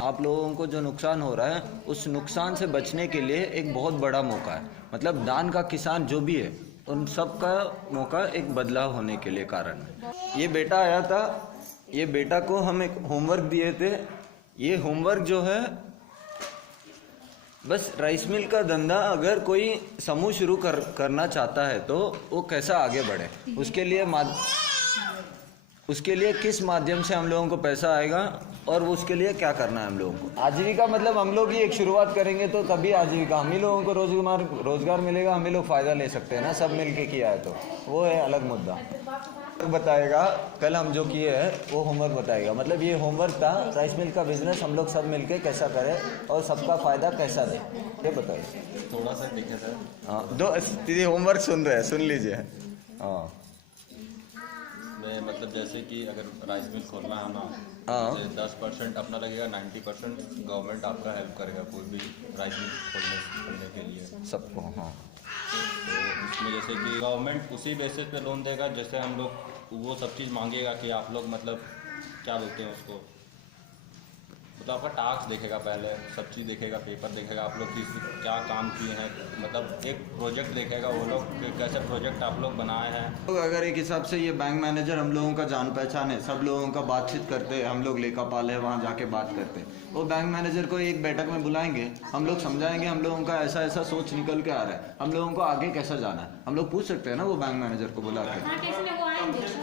आप लोगों को जो नुकसान हो रहा है उस नुकसान से बचने के लिए एक बहुत बड़ा मौका है। मतलब दान का किसान जो भी है उन सब का मौका एक बदलाव होने के लिए कारण है। ये बेटा आया था, ये बेटा को हम एक होमवर्क दिए थे। ये होमवर्क जो है बस राइस मिल का धंधा अगर कोई समूह शुरू करना चाहता है तो वो कैसा आगे बढ़े, उसके लिए किस माध्यम से हम लोगों को पैसा आएगा और वो उसके लिए क्या करना है हम लोगों को। आजीविका मतलब हम लोग ही एक शुरुआत करेंगे तो तभी आजीविका, हम ही लोगों को रोजगार मिलेगा, हम ही लोग फ़ायदा ले सकते हैं ना, सब मिल के किया है तो वो है अलग मुद्दा। बताएगा कल हम जो किए हैं वो होमवर्क बताएगा। मतलब ये होमवर्क था राइस मिल का बिजनेस हम लोग सब मिलके कैसा करें और सबका फ़ायदा कैसा दे, ये बताइए। थोड़ा सा देखें सर। हाँ, दो दीदी होमवर्क सुन रहे हैं, सुन लीजिए। हाँ मैं मतलब जैसे कि अगर राइस मिल खोलना है ना, हाँ। 10% अपना लगेगा, 90% गवर्नमेंट आपका हेल्प करेगा कोई भी राइस मिल खोलने के लिए सबको। हाँ, तो इसमें जैसे कि गवर्नमेंट उसी बेसिस पे लोन देगा जैसे हम लोग वो सब चीज़ मांगेगा कि आप लोग मतलब क्या बोलते हैं उसको, मतलब आपका टास्क देखेगा, पहले सब चीज़ देखेगा, पेपर देखेगा, आप लोग किस क्या काम किए हैं, मतलब एक प्रोजेक्ट देखेगा वो लोग कि कैसे प्रोजेक्ट आप लोग बनाए हैं। तो अगर एक हिसाब से ये बैंक मैनेजर हम लोगों का जान पहचान है, सब लोगों का बातचीत करते हैं, हम लोग लेखापाल है वहाँ जाके बात करते हैं, वो बैंक मैनेजर को एक बैठक में बुलाएंगे, हम लोग समझाएंगे हम लोगों का ऐसा ऐसा सोच निकल के आ रहा है, हम लोगों को आगे कैसा जाना है, हम लोग पूछ सकते हैं ना वो बैंक मैनेजर को बुला के।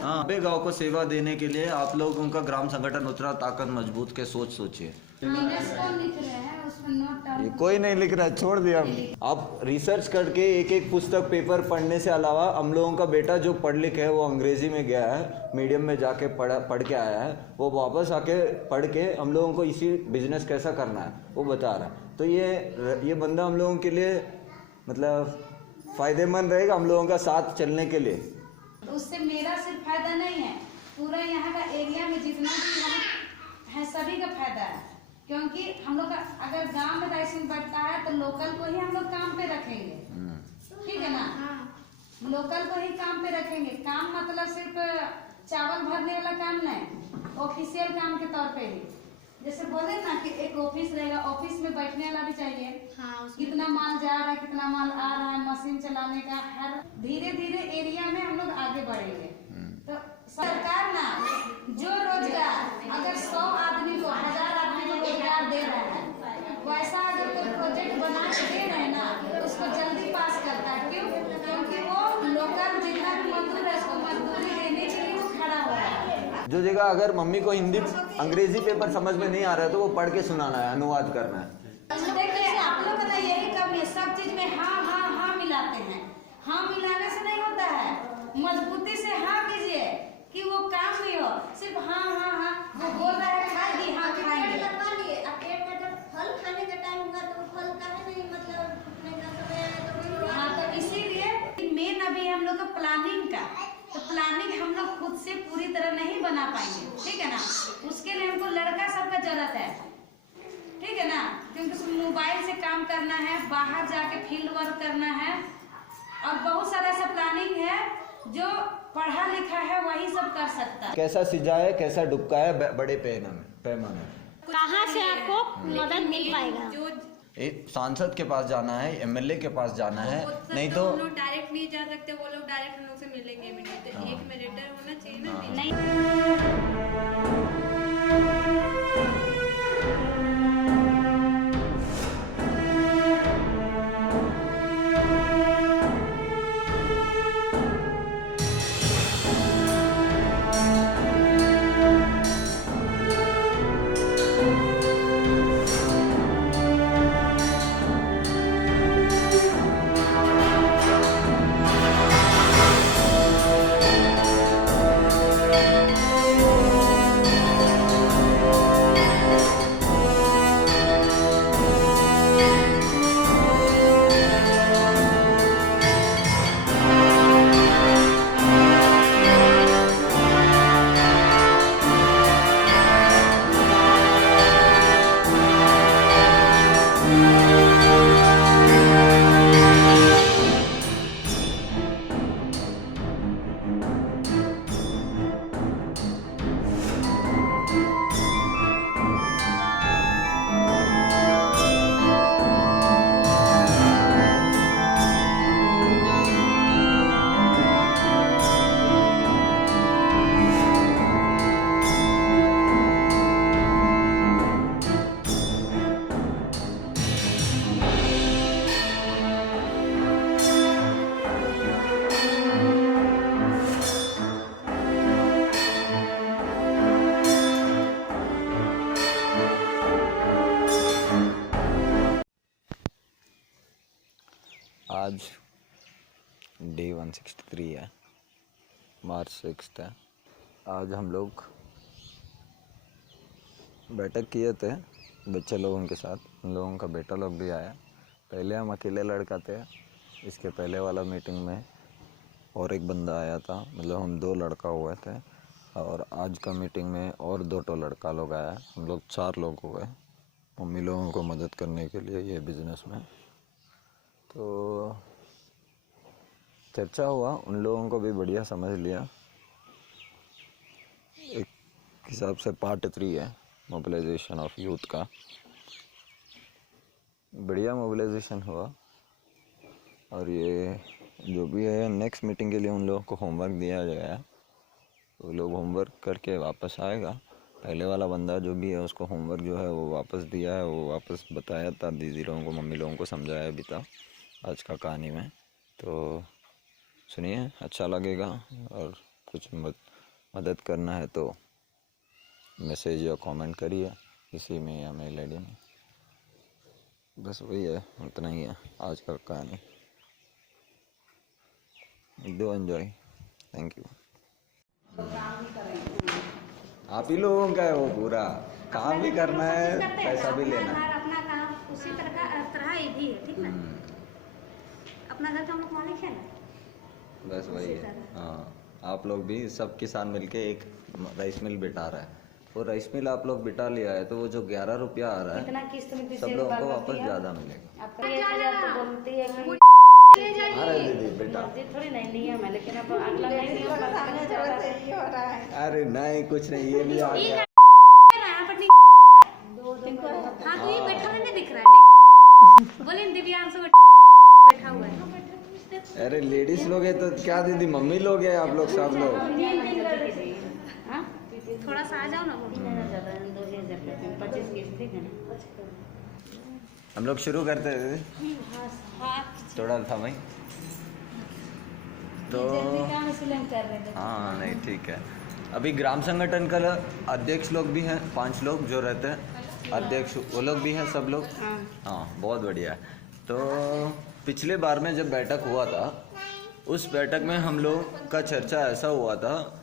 हाँ, बे गाँव को सेवा देने के लिए आप लोगों का ग्राम संगठन उतना ताकत मजबूत के सोच सोचिए। ये कोई नहीं लिख रहा है, छोड़ दिया। आप रिसर्च करके एक एक पुस्तक पेपर पढ़ने से अलावा हम लोगों का बेटा जो पढ़ लिख है वो अंग्रेजी में गया है, मीडियम में जाके पढ़ के आया है, वो वापस आके पढ़ के हम लोगों को इसी बिजनेस कैसा करना है वो बता रहा है। तो ये बंदा हम लोगों के लिए मतलब फायदेमंद रहेगा हम लोगों का साथ चलने के लिए। उससे मेरा सिर्फ फायदा नहीं है, पूरा यहाँ का एरिया में जितना भी है सभी का फायदा है, क्योंकि हम लोग का अगर गांव में राइस मिल बढ़ता है तो लोकल को ही हम लोग काम पे रखेंगे, ठीक है ना। लोकल को ही काम पे रखेंगे। काम मतलब सिर्फ चावल भरने वाला काम नहीं, ऑफिशियल काम के तौर पे ही। जैसे बोले ना कि एक ऑफिस रहेगा, ऑफिस में बैठने वाला भी चाहिए। कितना माल जा रहा है, कितना माल आ रहा है, मशीन चलाने का हर धीरे धीरे एरिया में हम लोग आगे बढ़ेंगे। तो सरकार ना जो रोजगार अगर 100 आदमी को 1000 आदमी को रोजगार दे रहा है, वैसा अगर कोई प्रोजेक्ट बना के दे रहे हैं ना तो उसको जल्दी पास करता है। क्यों? क्योंकि वो लोकल जितना भी मजदूर है उसको मजदूरी देने के लिए वो खड़ा हो रहा है। जो जगह अगर मम्मी को हिंदी अंग्रेजी पेपर समझ में नहीं आ रहा है तो वो पढ़ के सुनाना है, अनुवाद करना है। देखिए आप लोग का यही कमी है, सब चीज में हाँ हाँ हाँ मिलाते हैं। हाँ मिलाने से नहीं होता है, मजबूती से हाँ कीजिए कि वो काम नहीं हो, सिर्फ हाँ हाँ हाँ वो बोल रहा है खाएगी, हाँ खाएंगे। पेट में जब फल खाने का टाइम होगा तो फल का नहीं मतलब फूटने का समय है तो हाँ, तो इसीलिए मेन अभी हम लोग का प्लानिंग का, तो प्लानिंग हम लोग खुद से पूरी तरह नहीं बना पाएंगे, ठीक है ना। उसके लिए हमको लड़का सबका जरूरत है, ठीक है ना, क्योंकि मोबाइल से काम करना है, बाहर जाके फील्ड वर्क करना है और बहुत सारा ऐसा प्लानिंग है जो पढ़ा लिखा है वही सब कर सकता है। कैसा सिजा है, कैसा डुबका है बड़े पैमाने। कहाँ से आपको मदद मिल पाएगा? एक सांसद के पास जाना है, एमएलए के पास जाना है, नहीं तो हम लोग डायरेक्ट नहीं जा सकते, वो लोग डायरेक्ट हम लोग से मिलेंगे भी नहीं, तो एक मेडिएटर होना चाहिए ना। नहीं। आज डे 163 है, मार्च 6 है। आज हम लोग बैठक किए थे बच्चे लोगों के साथ, उन लोगों का बेटा लोग भी आया। पहले हम अकेले लड़का थे, इसके पहले वाला मीटिंग में और एक बंदा आया था, मतलब हम 2 लड़का हुए थे। और आज का मीटिंग में और 2 लड़का लोग आया, हम लोग 4 लोग हो गए मम्मी लोगों को मदद करने के लिए ये बिज़नेस में। तो चर्चा हुआ, उन लोगों को भी बढ़िया समझ लिया। एक हिसाब से पार्ट 3 है मोबिलाइजेशन ऑफ यूथ का, बढ़िया मोबिलाइजेशन हुआ। और ये जो भी है नेक्स्ट मीटिंग के लिए उन लोगों को होमवर्क दिया गया है, वो लोग होमवर्क करके वापस आएगा। पहले वाला बंदा जो भी है उसको होमवर्क जो है वो वापस दिया है, वो वापस बताया था दीदी लोगों को, मम्मी लोगों को समझाया भी था आज का कहानी में। तो सुनिए, अच्छा लगेगा। और कुछ मदद करना है तो मैसेज या कमेंट करिए इसी में या मेल आईडी में। बस वही है, उतना ही है आज का कहानी। Do enjoy, thank you. आप ही लोगों का है वो पूरा काम भी करना है, पैसा भी लेना है। अपना काम उसी तरह ये भी है, ठीक ना? अपना घर का हम लोग मालिक है ना, बस वही है। हाँ, आप लोग भी सब किसान मिलके एक राइस मिल बिठा रहा है। वो राइस मिल आप लोग बिठा लिया है तो वो जो 11 रुपया आ रहा है इतना किस्त में सब लोगों को वापस ज़्यादा मिलेगा। आपका 1,000 तो बोलती है कि अरे दीदी बेटा, मर्जी थोड़ी नहीं नियम है, लेकिन अब अगला नहीं अरे नहीं कुछ नहीं, ये भी आ गया। हाँ तो ये बैठा हुआ नहीं दिख रहा है, बोले दिव्यांशु बैठा हुआ है। अरे लेडीज लोग है तो क्या दीदी, मम्मी लोग है आप लोग सब लोग। थोड़ा सा आ जाओ ना। 25 किस्त ठीक है ना? हम लोग शुरू करते हैं दीदी, थोड़ा था भाई तो। हाँ नहीं ठीक है। अभी ग्राम संगठन का अध्यक्ष लोग भी हैं, 5 लोग जो रहते हैं अध्यक्ष, वो लोग भी हैं सब लोग। हाँ बहुत बढ़िया है। तो पिछले बार में जब बैठक हुआ था, उस बैठक में हम लोग का चर्चा ऐसा हुआ था,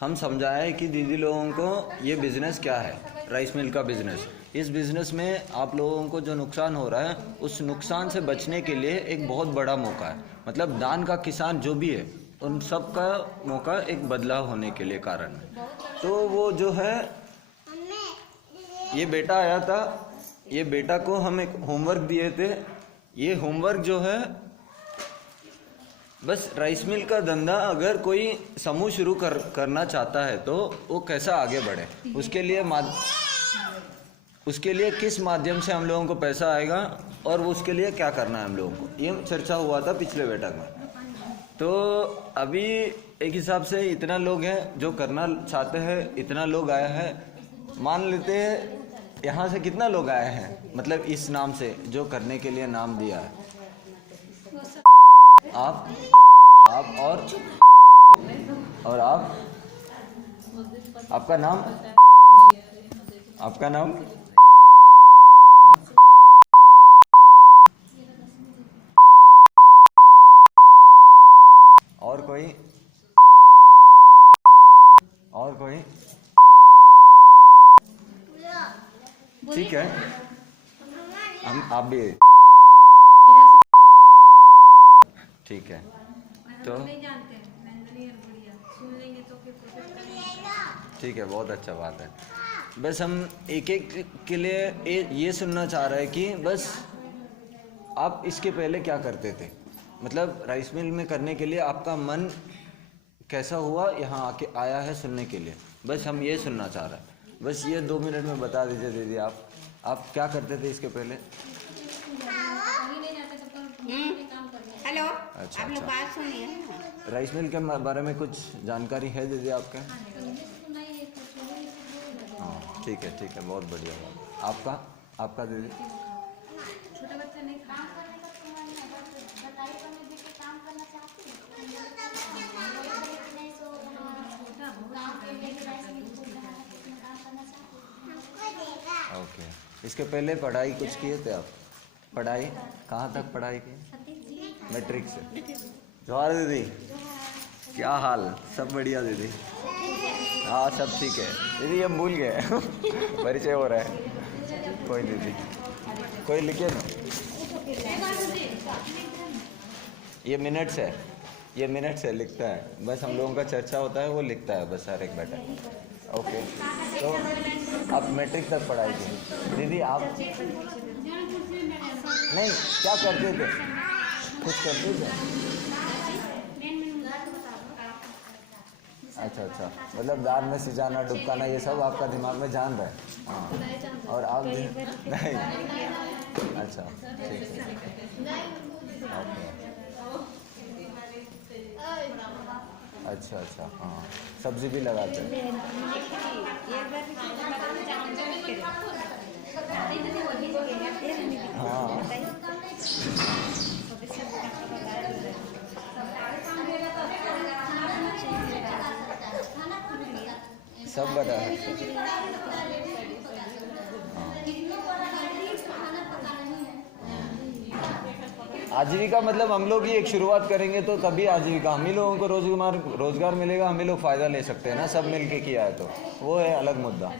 हम समझाए कि दीदी लोगों को ये बिज़नेस क्या है, राइस मिल का बिज़नेस। इस बिज़नेस में आप लोगों को जो नुकसान हो रहा है, उस नुकसान से बचने के लिए एक बहुत बड़ा मौका है। मतलब दान का किसान जो भी है उन सब का मौका एक बदलाव होने के लिए कारण है। तो वो जो है ये बेटा आया था, ये बेटा को हम एक होमवर्क दिए थे। ये होमवर्क जो है बस राइस मिल का धंधा अगर कोई समूह शुरू करना चाहता है तो वो कैसा आगे बढ़े, उसके लिए किस माध्यम से हम लोगों को पैसा आएगा और उसके लिए क्या करना है हम लोगों को, ये चर्चा हुआ था पिछले बैठक में। तो अभी एक हिसाब से इतना लोग हैं जो करना चाहते हैं, इतना लोग आया है। मान लेते हैं यहाँ से कितना लोग आए हैं, मतलब इस नाम से जो करने के लिए नाम दिया है। आप और आप, आपका नाम और कोई ठीक है, हम आप भी ठीक है। तो नहीं जानते हैं, नंदनी और गुड़िया सुन लेंगे तो फिर प्रोसेस करेंगे। ठीक है, बहुत अच्छा बात है। बस हम एक के लिए ये सुनना चाह रहे हैं कि बस आप इसके पहले क्या करते थे, मतलब राइस मिल में करने के लिए आपका मन कैसा हुआ, यहाँ आके आया है सुनने के लिए। बस हम ये सुनना चाह रहे हैं, बस ये 2 मिनट में बता दीजिए दीदी। आप क्या करते थे इसके पहले? हेलो, अच्छा, आप लोग अच्छा। बात सुनिए। राइस मिल के बारे में कुछ जानकारी है दीदी आपके? हाँ ठीक है, बहुत बढ़िया बात। आपका दीदी? छोटा बच्चा नहीं खा ओके। इसके पहले पढ़ाई कुछ किए थे आप? पढ़ाई कहाँ तक पढ़ाई की? मैट्रिक से। जोहार दीदी, क्या हाल? सब बढ़िया दीदी? हाँ सब ठीक है दीदी। हम भूल गए परिचय हो रहा है। कोई दीदी, कोई लिखे ना। ये मिनट्स है, ये मिनट्स है, लिखता है बस। हम लोगों का चर्चा होता है, वो लिखता है बस हर एक बैठा। ओके, तो आप मैट्रिक तक पढ़ाई की दीदी। आप नहीं क्या करते थे? कुछ करते थे? अच्छा अच्छा, मतलब दाल में सिजाना, डुबकाना, ये सब आपका दिमाग में जान रहा है। हाँ, और आप नहीं? अच्छा ठीक है, ओके। अच्छा अच्छा, हाँ सब्जी भी लगाते हैं। हाँ सब बता है। आजीविका मतलब हम लोग ही एक शुरुआत करेंगे तो तभी आजीविका, हम ही लोगों को रोजगार मिलेगा, हम ही लोग फ़ायदा ले सकते हैं ना, सब मिलके किया है तो वो है अलग मुद्दा।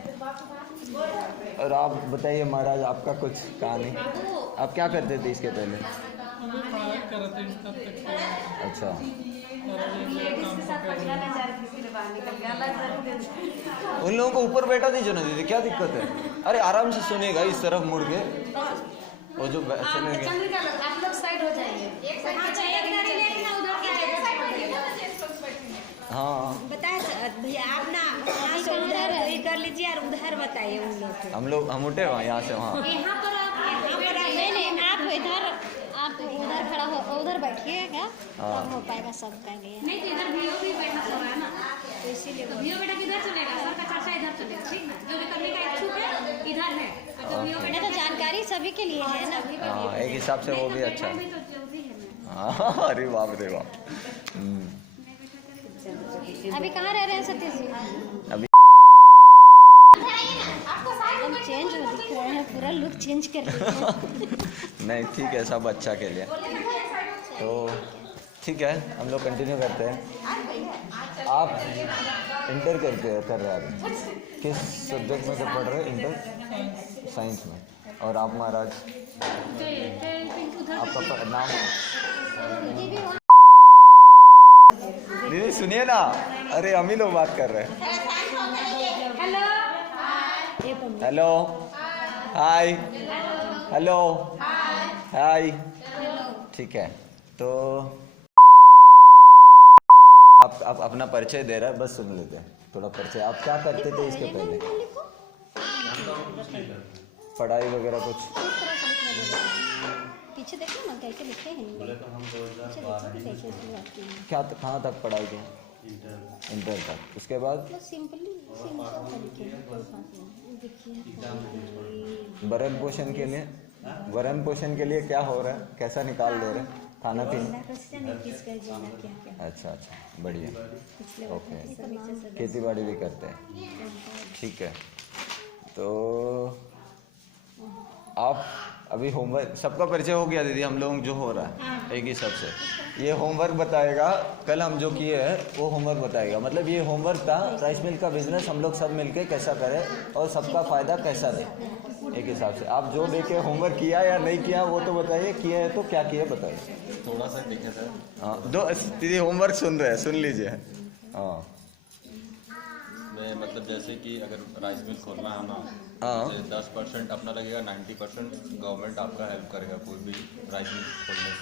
और आप बताइए महाराज, आपका कुछ कहानी? आप क्या करते थे इसके पहले? अच्छा, उन लोगों को ऊपर बैठा दीजिए ना दीदी, क्या दिक्कत है? अरे आराम से सुनेगा इस तरफ मुड़ के, वो जो चलेंगे। आप लोग साइड हो जाएंगे। हाँ बताए भैया, आप ना यहाँ से उधर ये कर लीजिए और उधर बताइए उन लोग को। हम उठे वहाँ, यहाँ से वहाँ। यहाँ पर नहीं, आप इधर, आप उधर खड़ा हो, उधर बैठिएगा तब हो पाएगा सबका लिए। नहीं तो इधर भियो भी बैठा हुआ है ना, तो इसीलिए भियो बेटा किधर चलेगा, सर का चर्चा इधर चलेगा, ठीक ना? जो भी करने का इच्छुक है इधर है, तो भियो बेटा तो जानकारी सभी के लिए है ना। हाँ एक हिसाब से वो भी अच्छा है। भी तो जल्दी है ना। हाँ अरे बाप रे बाप। अभी कहाँ रह रहे हैं सतीश जी? अभी हम चेंज हो दिख रहे हैं, पूरा लुक चेंज कर लिए हैं। नहीं ठीक है, सब अच्छा के लिए। तो ठीक है, हम लोग कंटिन्यू करते हैं। आप इंटर कर रहे हैं अभी? किस सब्जेक्ट में से पढ़ रहे हैं? इंटर साइंस में। और आप महाराज, आपका नाम? दीदी सुनिए ना, अरे हम ही लोग बात कर रहे हैं। हेलो, हाय, हेलो, हाय। ठीक है, तो आप अपना परिचय दे रहा है, बस सुन लेते हैं थोड़ा परिचय। आप क्या करते थे इसके पहले? पढ़ाई वगैरह कुछ? पीछे देखो ना कैसे लिखे हैं। कैसे शुरुआत की है? क्या कहाँ तक पढ़ाई की? इंटर तक। उसके बाद सिंपली तरीके हैं, कोई बात नहीं। देखिए भरण पोषण के लिए क्या हो रहा है, कैसा निकाल दे रहे हैं? खाना पीना? अच्छा अच्छा, बढ़िया, ओके। खेती बाड़ी भी करते हैं, ठीक है। तो आप अभी होमवर्क, सबका परिचय हो गया दीदी? हम लोग जो हो रहा है एक ही सबसे, ये होमवर्क बताएगा। कल हम जो किए हैं वो होमवर्क बताएगा। मतलब ये होमवर्क था, राइस मिल का बिजनेस हम लोग सब मिलके कैसा करें और सबका फ़ायदा कैसा दे, एक हिसाब से। आप जो देखे होमवर्क किया या नहीं किया वो तो बताइए, किया है तो क्या किया बताइए। थोड़ा सा देखे सर। हाँ दो दीदी होमवर्क सुन रहे हैं, सुन लीजिए। हाँ मैं मतलब जैसे कि अगर राइस मिल खोलना है ना, हाँ। जैसे 10% अपना लगेगा, 90% गवर्नमेंट आपका हेल्प करेगा कोई भी राइस मिल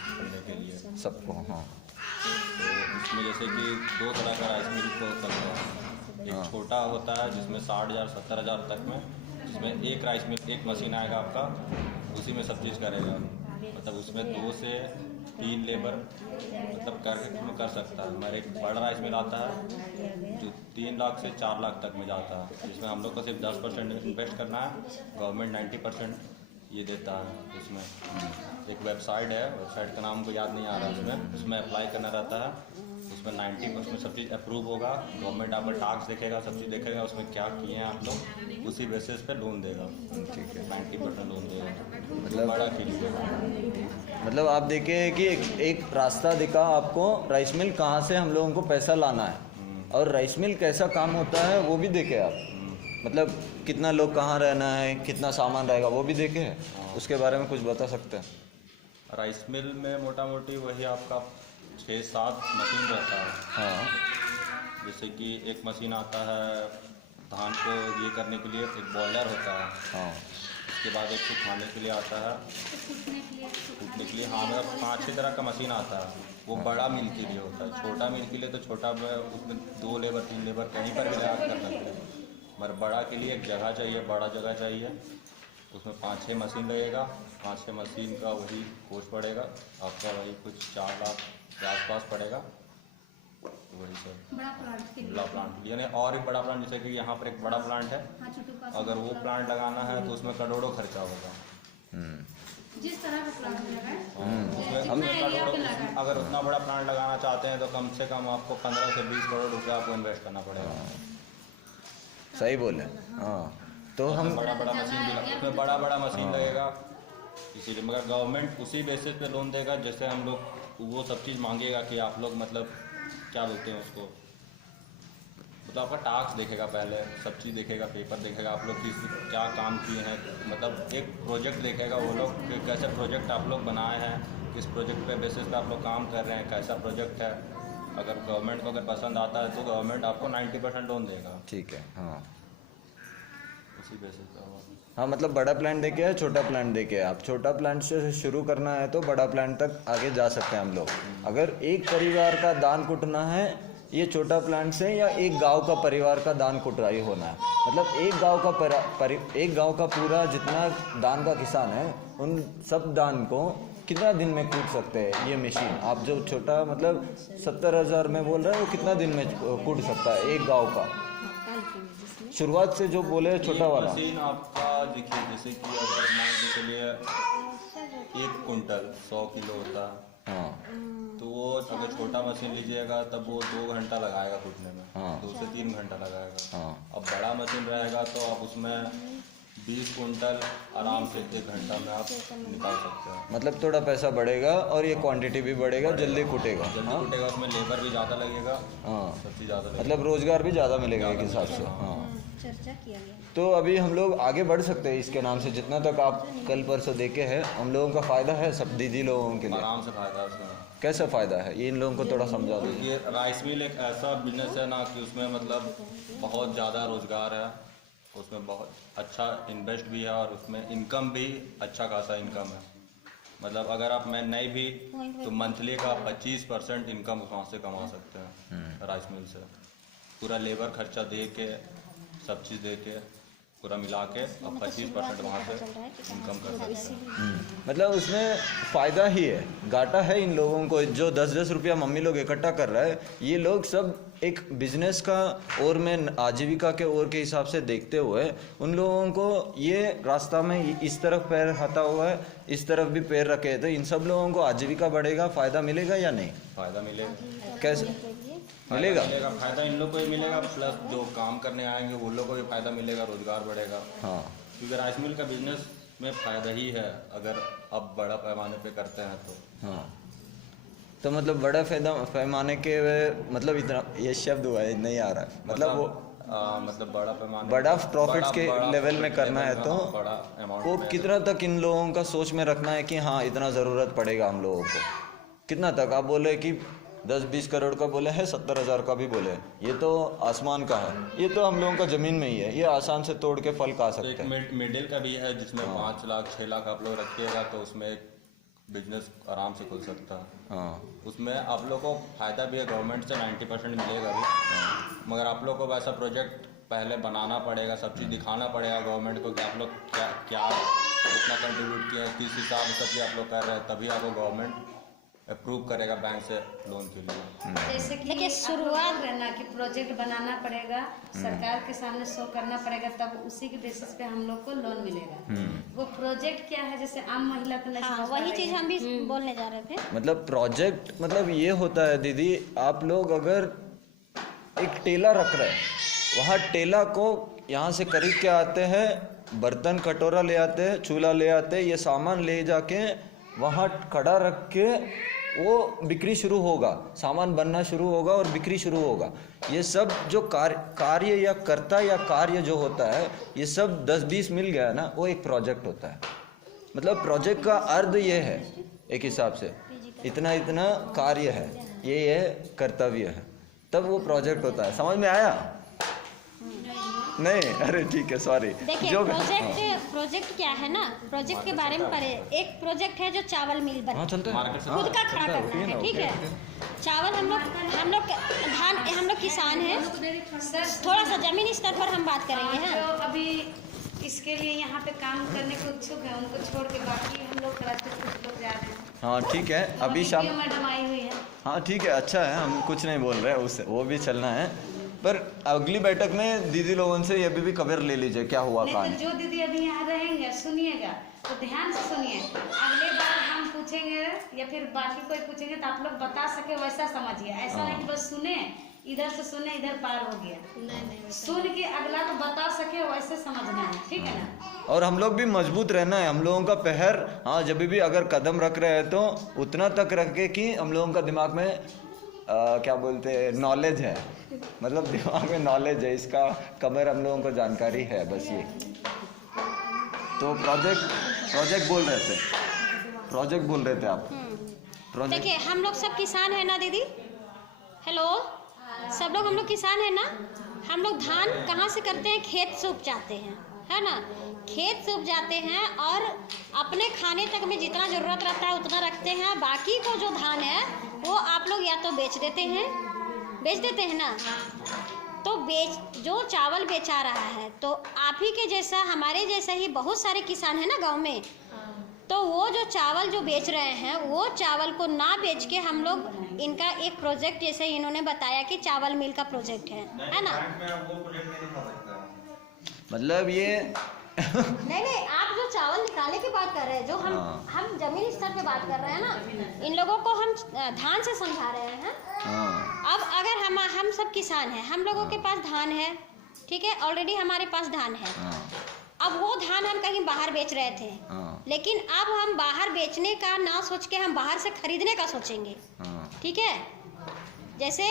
खोलने के लिए सबको। हाँ तो इसमें जैसे कि 2 तरह का राइस मिल खोल सकते हैं। एक छोटा होता है जिसमें 60,000 70,000 तक में, जिसमें एक राइस मिल, एक मशीन आएगा आपका, उसी में सब चीज़ करेगा। मतलब उसमें 2 से 3 लेबर मतलब कर सकता है। हमारे एक बड़ा राइस मिल आता है जो 3 लाख से 4 लाख तक में जाता है, जिसमें हम लोग को सिर्फ 10% इन्वेस्ट करना है, गवर्नमेंट 90% ये देता है। उसमें एक वेबसाइट है, वेबसाइट का नाम को याद नहीं आ रहा, उसमें अप्लाई करना रहता है। उसमें 90% सब चीज़ अप्रूव होगा, गवर्नमेंट आपका टैक्स देखेगा, सब चीज़ देखेगा, उसमें क्या किए हैं आप लोग, उसी बेसिस पे लोन देगा। ठीक है। 90% लोन देगा, मतलब- बड़ा के लिए। मतलब आप देखे कि एक रास्ता दिखा आपको राइस मिल कहाँ से हम लोगों को पैसा लाना है, और राइस मिल कैसा काम होता है वो भी देखे आप। मतलब कितना लोग कहाँ रहना है, कितना सामान रहेगा वो भी देखे है। उसके बारे में कुछ बता सकते हैं? राइस मिल में मोटा मोटी वही आपका 6-7 मशीन रहता है। हाँ। जैसे कि एक मशीन आता है धान को ये करने के लिए, एक बॉयलर होता है, हाँ। उसके बाद एक सुखाने के लिए आता है, कूटने के लिए, हाँ मतलब 5-6 तरह का मशीन आता है। वो बड़ा मिल के लिए होता है, छोटा मिल के लिए तो छोटा में उसमें 2 लेबर 3 लेबर कहीं पर भी लगा कर सकते हैं, मगर बड़ा के लिए एक जगह चाहिए, बड़ा जगह चाहिए, उसमें 5-6 मशीन लगेगा। 5-6 मशीन का वही कोस्ट पड़ेगा आपका, वही कुछ 4 लाख के आसपास पड़ेगा। वही सर बड़ा प्लांट के लिए। बड़ा प्लांट यानी और एक बड़ा प्लांट, जैसे कि यहाँ पर एक बड़ा प्लांट है, हाँ, छोटू का अगर वो प्लांट लगाना है तो उसमें करोड़ों खर्चा होगा। जिस तरह का प्लांट लगा है, उसमें जितना हमने एरिया पे करोड़ों, लगा है। अगर उतना बड़ा प्लांट लगाना चाहते हैं तो कम से कम आपको 15 से 20 करोड़ रुपया आपको इन्वेस्ट करना पड़ेगा। सही बोले। हाँ, तो हम बड़ा बड़ा मशीन भी लगा, उसमें बड़ा बड़ा मशीन लगेगा, इसीलिए मगर गवर्नमेंट उसी बेसिस पे लोन देगा जैसे हम लोग वो सब चीज़ मांगेगा कि आप लोग मतलब क्या बोलते हैं उसको, मतलब आपका टास्क देखेगा, पहले सब चीज़ देखेगा, पेपर देखेगा, आप लोग किस क्या काम किए हैं, मतलब एक प्रोजेक्ट देखेगा वो लोग कि कैसे प्रोजेक्ट आप लोग बनाए हैं, किस प्रोजेक्ट पे बेसिस पे आप लोग काम कर रहे हैं, कैसा प्रोजेक्ट है। अगर गवर्नमेंट को अगर पसंद आता है तो गवर्नमेंट आपको 90% लोन देगा, ठीक है। हाँ उसी बेसिस पे होगा। हाँ, मतलब बड़ा प्लांट देके है, छोटा प्लांट देके है। आप छोटा प्लांट से शुरू करना है तो बड़ा प्लांट तक आगे जा सकते हैं हम लोग। अगर एक परिवार का दान कुटना है ये छोटा प्लांट से, या एक गांव का परिवार का दान कुटराई होना है, मतलब एक गांव का पूरा जितना दान का किसान है उन सब दान को कितना दिन में कूट सकते हैं ये मशीन। आप जो छोटा मतलब 70,000 में बोल रहे हैं वो कितना दिन में कूट सकता है एक गांव का? शुरुआत से जो बोले छोटा एक वाला मशीन आपका देखिए, जैसे कि अगर मान के चलिए 1 कुंटल 100 किलो होता है, हाँ तो वो अगर छोटा मशीन लीजिएगा तब वो 2 घंटा लगाएगा कूटने में, हाँ। 2 से 3 घंटा लगाएगा। हाँ। अब बड़ा मशीन रहेगा तो आप उसमें 20 कुंटल आराम से 1 घंटा में आप निकाल सकते हैं। मतलब थोड़ा पैसा बढ़ेगा और ये क्वांटिटी भी बढ़ेगा, जल्दी कुटेगा। जल्दी हाँ कूटेगा, उसमें लेबर भी ज़्यादा लगेगा, हाँ, सब चीज़ ज़्यादा लगेगा, मतलब रोजगार भी ज़्यादा मिलेगा एक हिसाब से। हाँ, चर्चा किया गया। तो अभी हम लोग आगे बढ़ सकते हैं इसके नाम से। जितना तक आप कल परसों देखे हैं हम लोगों का फ़ायदा है सब दीदी लोगों के लिए। आराम से फायदा है उसमें। कैसा फ़ायदा है ये इन लोगों को थोड़ा समझा दीजिए। ये राइस मिल एक ऐसा बिजनेस है ना कि उसमें मतलब बहुत ज़्यादा रोज़गार है, उसमें बहुत अच्छा इन्वेस्ट भी है और उसमें इनकम भी अच्छा खासा इनकम है। मतलब अगर आप मैं नहीं भी तो मंथली का 25% इनकम वहाँ से कमा सकते हैं राइस मिल से। पूरा लेबर खर्चा दे के, सब चीज़ दे के, पूरा मिला के अब 25% वहाँ से इनकम कर सकते हैं। मतलब उसमें फ़ायदा ही है, घाटा है इन लोगों को। जो 10-10 रुपया मम्मी लोग इकट्ठा कर रहा है, ये लोग सब एक बिजनेस का और में आजीविका के और के हिसाब से देखते हुए उन लोगों को ये रास्ता में इस तरफ पैर हटा हुआ है, इस तरफ भी पैर रखे हैं, तो इन सब लोगों को आजीविका बढ़ेगा, फ़ायदा मिलेगा या नहीं? फ़ायदा मिलेगा, कैसे मिलेगा? फ़ायदा इन लोग को ही मिलेगा, प्लस जो काम करने आएंगे वो लोग को भी फ़ायदा मिलेगा, रोज़गार बढ़ेगा। हाँ, क्योंकि राइस मिल का बिजनेस में फ़ायदा ही है अगर आप बड़ा पैमाने पे करते हैं तो। हाँ, तो मतलब बड़ा पैमाने के मतलब इतना ये शब्द हुआ है नहीं आ रहा है, मतलब वो मतलब बड़ा पैमाने, बड़ा प्रॉफिट्स के बड़ा लेवल में profit करना है level तो में, बड़ा अमाउंट वो में। कितना तक इन लोगों का सोच में रखना है कि हाँ इतना ज़रूरत पड़ेगा हम लोगों को? कितना तक आप बोले कि 10-20 करोड़ का बोले है, 70,000 का भी बोले, ये तो आसमान का है, ये तो हम लोगों का ज़मीन में ही है, ये आसान से तोड़ के फल खा तो सकते हैं। एक मिडिल का भी है जिसमें 5 लाख 6 लाख आप लोग रखिएगा तो उसमें एक बिजनेस आराम से खुल सकता है। हाँ, उसमें आप लोग को फ़ायदा भी है, गवर्नमेंट से 90% मिलेगा भी, मगर आप लोग को वैसा प्रोजेक्ट पहले बनाना पड़ेगा, सब चीज़ दिखाना पड़ेगा गवर्नमेंट को कि आप लोग क्या कितना कंट्रीब्यूट किया है, किस हिसाब से सब चीज़ आप लोग कर रहे हैं, तभी आपको गवर्नमेंट अप्रूव करेगा बैंक से लोन के लिए। जैसे कि देखिए, शुरुआत रहना कि प्रोजेक्ट बनाना पड़ेगा, सरकार के सामने शो करना पड़ेगा, तब उसी के बेसिस पे हम लोग को लोन मिलेगा। वो प्रोजेक्ट क्या है, जैसे आम महिला तो नहीं हाँ, समझ वही पाएगी। चीज हम भी बोलने जा रहे थे। मतलब प्रोजेक्ट मतलब ये होता है दीदी, आप लोग अगर एक ठेला रख रहे हैं, वहाँ ठेला को यहाँ से खरीद के आते हैं, बर्तन कटोरा ले आते हैं, चूल्हा ले आते हैं, ये सामान ले जाके वहाँ खड़ा रख के वो बिक्री शुरू होगा, सामान बनना शुरू होगा और बिक्री शुरू होगा। ये सब जो कार्य या कर्ता या कार्य जो होता है, ये सब 10-20 मिल गया ना, वो एक प्रोजेक्ट होता है। मतलब प्रोजेक्ट का अर्थ ये है एक हिसाब से, इतना इतना कार्य है, ये कर्तव्य है, तब वो प्रोजेक्ट होता है। समझ में आया? नहीं, अरे ठीक है, सॉरी। देखिए, प्रोजेक्ट क्या है ना, प्रोजेक्ट के बारे में पढ़े। एक प्रोजेक्ट है जो चावल मिल बना, चलते मार्केट से खुद का खड़ा करना है, ठीक है। चावल हम लोग धान, हम लोग किसान हैं, थोड़ा सा जमीनी स्तर पर हम बात करेंगे। जो हैं अभी इसके लिए यहाँ पे काम करने को इच्छुक है, उनको छोड़ के बाकी हम लोग कराते कुछ लोग जा रहे हैं। हाँ ठीक है, अभी शाम, मैडम आई हुई है। हाँ ठीक है, अच्छा है, हम कुछ नहीं बोल रहे हैं उससे, वो भी चलना है। पर अगली बैठक में दीदी लोगों से ये भी खबर ले लीजिए क्या हुआ नहीं कहानी। तो जो दीदी अभी यहाँ रहेंगे, सुनिएगा तो ध्यान से सुनिए। अगले बार हम पूछेंगे या फिर बाकी कोई पूछेंगे तो आप लोग बता सके वैसा समझिए। ऐसा नहीं कि बस सुने, इधर से सुने इधर पार हो गया। नहीं, सुन के अगला को बता सके वैसे समझना है, ठीक है ना। और हम लोग भी मजबूत रहना है, हम लोगों का पैर, हाँ जब भी अगर कदम रख रहे हैं तो उतना तक रखे कि हम लोगों का दिमाग में क्या बोलते हैं, नॉलेज है, मतलब दिमाग में नॉलेज है, इसका कमर हम लोगों को जानकारी है, बस ये। तो प्रोजेक्ट बोल रहे थे आप। प्रोजेक्ट, देखिए, हम लोग सब किसान हैं ना दीदी, हेलो, सब लोग हम लोग किसान हैं ना। हम लोग धान कहाँ से करते हैं? खेत से उपजाते हैं, है ना। खेत से उपजाते हैं और अपने खाने तक में जितना ज़रूरत रहता है उतना रखते हैं। बाकी को जो धान है वो आप लोग या तो बेच देते हैं ना। तो जो चावल बेचा रहा है, तो आप ही के जैसा, हमारे जैसा ही बहुत सारे किसान हैं ना गांव में। तो वो जो चावल जो बेच रहे हैं, वो चावल को ना बेच के हम लोग इनका एक प्रोजेक्ट, जैसे इन्होंने बताया कि चावल मिल का प्रोजेक्ट है ना। मतलब ये नहीं, आप जो चावल निकालने की बात कर रहे हैं, जो हम जमीन स्तर पे बात कर रहे हैं ना, इन लोगों को हम धान से समझा रहे हैं। हाँ, अब अगर हम सब किसान हैं, हम लोगों के पास धान है, ठीक है, ऑलरेडी हमारे पास धान है। अब वो धान हम कहीं बाहर बेच रहे थे, लेकिन अब हम बाहर बेचने का ना सोच के हम बाहर से खरीदने का सोचेंगे, ठीक है। जैसे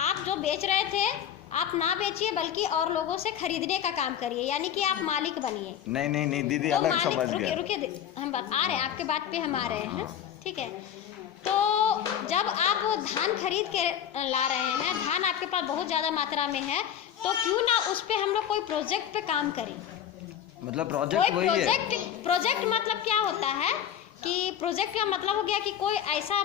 आप जो बेच रहे थे, आप ना बेचिए, बल्कि और लोगों से खरीदने का काम करिए, यानी कि आप मालिक बनिए। नहीं दीदी, तो अलग समझ मालिक, गया। रुकिए, हम आ रहे हैं आपके बात पे, हम आ रहे हैं, ठीक है। तो जब आप धान खरीद के ला रहे हैं, धान आपके पास बहुत ज़्यादा मात्रा में है, तो क्यों ना उस पे हम लोग कोई प्रोजेक्ट पे काम करें। मतलब प्रोजेक्ट वही है। प्रोजेक्ट मतलब क्या होता है कि प्रोजेक्ट का मतलब हो गया कि कोई ऐसा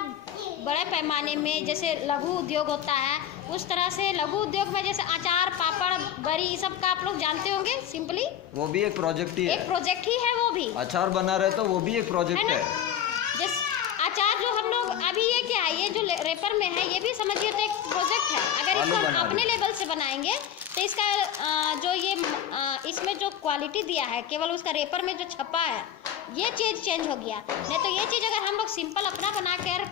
बड़े पैमाने में, जैसे लघु उद्योग होता है, उस तरह से लघु उद्योग में जैसे अचार, पापड़, बड़ी, ये सब का आप लोग जानते होंगे। सिंपली वो भी एक प्रोजेक्ट ही है, एक प्रोजेक्ट ही है वो भी। अचार बना रहे तो वो भी एक प्रोजेक्ट है। जैसे अचार जो हम लोग अभी, ये क्या है, ये जो रेपर में है, ये भी समझिए तो एक प्रोजेक्ट है। अगर इसको हम अपने लेवल से बनाएंगे तो इसका जो ये इसमें जो क्वालिटी दिया है, केवल उसका रेपर में जो छपा है, ये चीज़ चेंज हो गया। नहीं तो ये चीज़ अगर हम लोग सिंपल अपना बनाकर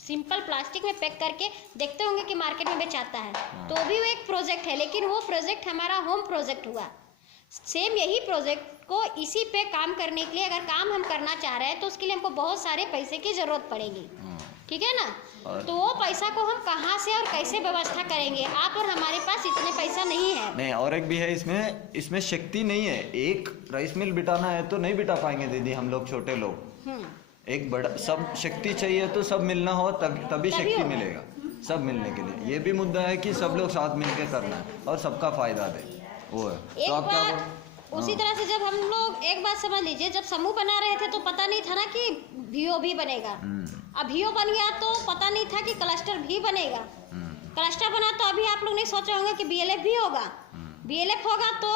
सिंपल प्लास्टिक में पैक करके देखते होंगे कि मार्केट में बेचाता है, तो भी वो एक प्रोजेक्ट है, लेकिन वो प्रोजेक्ट हमारा होम प्रोजेक्ट हुआ। सेम यही प्रोजेक्ट को इसी पे काम करने के लिए अगर काम हम करना चाह रहे हैं, तो उसके लिए हमको बहुत सारे पैसे की ज़रूरत पड़ेगी, ठीक है ना। तो वो पैसा को हम कहाँ से और कैसे व्यवस्था करेंगे? आप और हमारे पास इतने पैसा नहीं है। नहीं, और एक भी है इसमें शक्ति नहीं है। एक राइस मिल बिठाना है तो नहीं बिठा पाएंगे दीदी, हम लोग छोटे लोग। एक बड़ा सब शक्ति चाहिए तो सब मिलना हो, तभी शक्ति मिलेगा, सब मिलने के लिए। ये भी मुद्दा है कि सब लोग साथ मिलकर करना है और सबका फायदा दे, वो है। एक बात उसी तरह से जब हम लोग, एक बात समझ लीजिए, जब समूह बना रहे थे तो पता नहीं था ना कि VO भी बनेगा। अब VO बन गया तो पता नहीं था कि क्लस्टर भी बनेगा। क्लस्टर बना तो अभी आप लोग नहीं सोचे होंगे कि BLF भी होगा, BLF होगा तो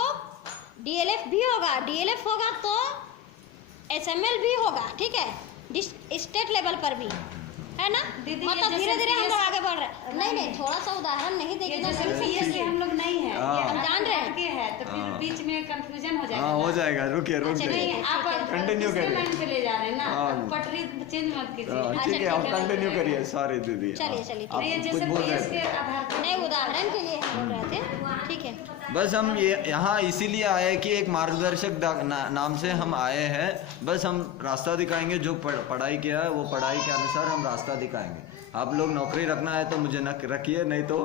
DLF भी होगा, DLF होगा तो SML भी होगा, ठीक है, स्टेट लेवल पर भी। है ना। दीदी, मतलब ये धीरे जैसे धीरे हम लोग PS आगे बढ़ रहे हैं। नहीं नहीं, थोड़ा सा उदाहरण नहीं ये देगी तो जैसे नहीं PS के हम लोग नहीं है, हाँ। ये हम जान रहे हैं। हटके है तो फिर हाँ। बीच में कंफ्यूजन हो जाएगा हाँ हो ना। जाएगा, रुकिए रुक अच्छा, जाइए। नहीं, आप Continue दूसरे करिए। लाइन पे ले जा रहे हैं ना, हाँ। आप पटरी चेंज मत कीजिए। हाँ, अच्छा, ठीक है, आप ठीक है। कंटिन्यू करिए। सॉरी दीदी, चलिए, हाँ, चलिए, आप नहीं, ये कुछ जैसे बोल रहे PS के थे। आधार पर नहीं, उदाहरण के लिए हम बोल रहे थे। ठीक है। बस हम ये यहाँ इसीलिए आए कि एक मार्गदर्शक नाम से हम आए हैं। बस हम रास्ता दिखाएंगे, जो पढ़ाई किया है वो पढ़ाई के अनुसार हम रास्ता दिखाएंगे। आप लोग नौकरी रखना है तो मुझे न रखिए, नहीं तो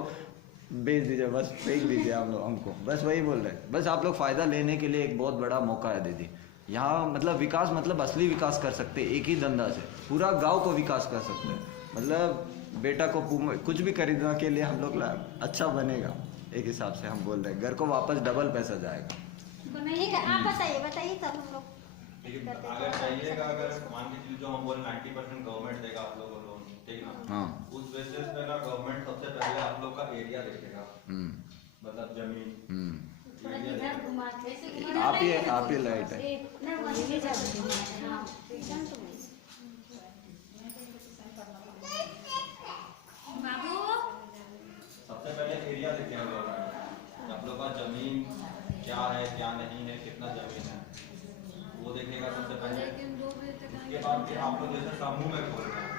बेच दीजिए, बस फेंक दीजिए हम लोग हमको। बस वही बोल रहे हैं। बस आप लोग फ़ायदा लेने के लिए एक बहुत बड़ा मौका है दीदी। यहाँ मतलब विकास, मतलब असली विकास कर सकते हैं एक ही धंधा से। पूरा गांव को विकास कर सकते हैं। मतलब बेटा को कुछ भी खरीदने के लिए हम लोग अच्छा बनेगा, एक हिसाब से हम बोल रहे हैं। घर को वापस डबल पैसा जाएगा। ठीक है, आप बताइए तब हम लोग लेकिन अगर चाहिएगा, अगर मान के चलिए जो हम बोले 90% गवर्नमेंट देगा आप लोगों को लोन, ठीक ना। हाँ। उस बेसिस पे ना गवर्नमेंट सबसे पहले आप लोग का एरिया देखेगा, मतलब जमीन एरिया इधर देखेगा। घुमा के आप ये लाइट है। ये जा रही है। हाँ। बाबू सबसे पहले एरिया देखेंगे गवर्नमेंट, आप लोग का जमीन क्या है क्या नहीं है, कितना जमीन है वो देखेगा सबसे पहले। उसके बाद फिर आप लोग जैसे समूह में खोल रहे हैं,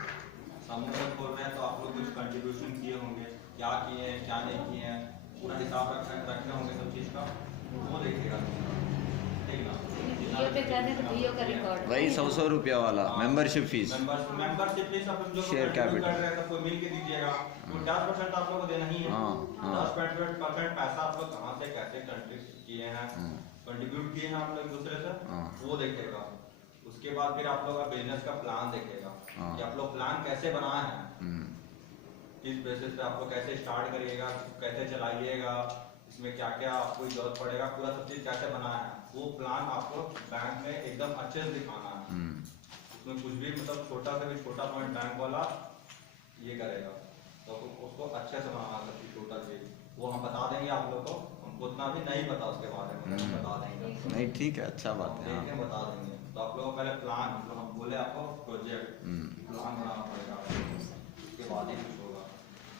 समूह में खोल रहे हैं तो आप लोग कुछ कंट्रीब्यूशन किए होंगे, क्या किए हैं क्या नहीं किए हैं, पूरा हिसाब रखने होंगे सब चीज़ का, वो देखेगा, ठीक ना। वीडियो पे कर रहे तो वीडियो का रिकॉर्ड वही 100 रुपया वाला मेंबरशिप फीस। मेंबरशिप फीस आप जो शेयर कैपिटल कर रहे हैं सबको मिल के दीजिएगा। तो 10% आप लोग को देना ही है। हाँ, हाँ। 10% पैसा आप लोग कहाँ से कैसे कंट्रीब्यूट किए हैं, कंट्रीब्यूट किए हैं आप लोग दूसरे से, हाँ। वो देखेगा। उसके बाद फिर आप लोग का बिजनेस का प्लान देखेगा हाँ। कि आप लोग प्लान कैसे बनाए हैं, किस बेसिस पे आप लोग कैसे स्टार्ट करिएगा, कैसे चलाइएगा, इसमें क्या क्या आपको जरूरत पड़ेगा, पूरा सब चीज कैसे बनाया है, वो प्लान आपको बैंक में एकदम अच्छे से दिखाना है। उसमें कुछ भी मतलब छोटा से भी छोटा पॉइंट बैंक वाला ये करेगा तो उसको अच्छे से बनाना, सब चीज टोटल चीज वो हम बता देंगे आप लोग को। हमको उतना भी नहीं पता उसके बारे में, हम बता देंगे। नहीं ठीक है, अच्छा बात है। देख के बता देंगे। तो आप लोगों को पहले प्लान, जो हम बोले आपको प्रोजेक्ट प्लान बनाना पड़ेगा, उसके बाद ही कुछ होगा।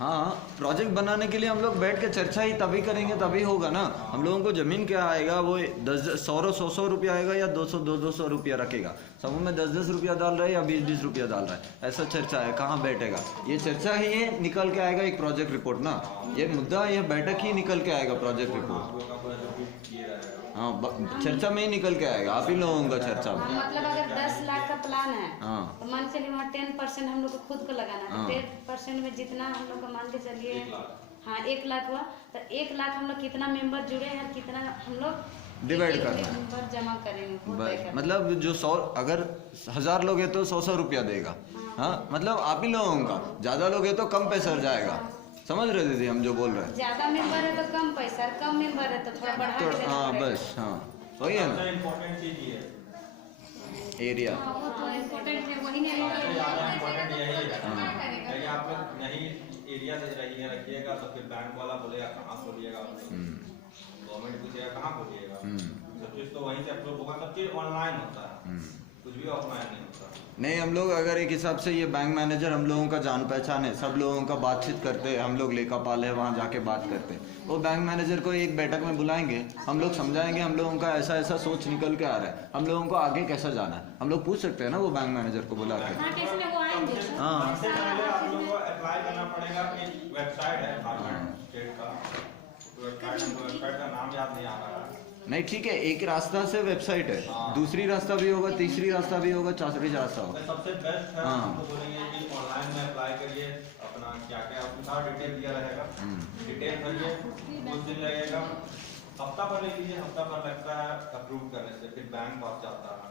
हाँ, प्रोजेक्ट बनाने के लिए हम लोग बैठ के चर्चा ही तभी करेंगे, तभी होगा ना। हम लोगों को जमीन क्या आएगा, वो 100 रुपया आएगा या 200 रुपया रखेगा। समूह में 10 रुपया डाल रहा है या 20 रुपया डाल रहा है, ऐसा चर्चा है, कहाँ बैठेगा। ये चर्चा ही ये निकल के आएगा एक प्रोजेक्ट रिपोर्ट ना। ये मुद्दा, ये बैठक ही निकल के आएगा प्रोजेक्ट रिपोर्ट। हाँ, चर्चा में ही निकल के आएगा, आप ही लोगों का चर्चा में। मतलब अगर 10 लाख का प्लान है हाँ। तो मान चलिए वहाँ 10% हम लोग को खुद को लगाना है। हाँ। 10% में जितना हम लोग को मान के चलिए, हाँ 1 लाख हुआ तो 1 लाख हम लोग कितना मेंबर जुड़े हैं, कितना हम लोग डिवाइड करना है। मेंबर जमा करेंगे वो तय बस, करना है। मतलब जो 100, अगर 1000 लोग हैं तो 100 रुपया देगा। हाँ, मतलब आप ही लोगों का। ज्यादा लोग हैं तो कम पैसा जाएगा। समझ रहे दीदी हम जो बोल रहे हैं। ज्यादा मेंबर है तो कम पैसा, कम मेंबर है तो थोड़ा बढ़ा के देना हाँ पड़ेगा। बस, हाँ वही है ना। सबसे इम्पोर्टेंट चीज ये है, एरिया। हाँ, वो तो इम्पोर्टेंट है, वही नहीं सबसे ज्यादा इम्पोर्टेंट यही है। हाँ। क्योंकि आप लोग नहीं एरिया दे रखिएगा तो फिर बैंक वाला बोलेगा कहाँ खोलिएगा, गवर्नमेंट पूछेगा कहाँ खोलिएगा। सब चीज तो वहीं से अप्रूव होगा, सब चीज ऑनलाइन होता है, कुछ भी ऑफलाइन नहीं होता। नहीं, हम लोग अगर एक हिसाब से ये बैंक मैनेजर हम लोगों का जान पहचान है, सब लोगों का बातचीत करते हैं, हम लोग लेखापाल है वहाँ जाके बात करते हैं। वो बैंक मैनेजर को एक बैठक में बुलाएंगे, हम लोग समझाएंगे हम लोगों का ऐसा ऐसा सोच निकल के आ रहा है, हम लोगों को आगे कैसा जाना है, हम लोग पूछ सकते हैं ना वो बैंक मैनेजर को बुला के। हाँ कैसे वो आएंगे हाँ सबसे पहले आप लोगों को अप्लाई करना पड़ेगा। एक वेबसाइट है झारखंड स्टेट का, वेबसाइट का नाम याद नहीं आ रहा है। नहीं ठीक है, एक रास्ता से वेबसाइट है, दूसरी रास्ता भी होगा, तीसरी रास्ता भी होगा, चौथी रास्ता होगा। सबसे बेस्ट है, हाँ। हमको बोलेंगे कि ऑनलाइन में अप्लाई करिए, अपना क्या क्या उसमें सारा डिटेल दिया रहेगा, डिटेल भरिए, कुछ दिन लगेगा, हफ्ता भर ले लीजिए, हफ्ता भर लगता है अप्रूव करने से, फिर बैंक पास जाता है,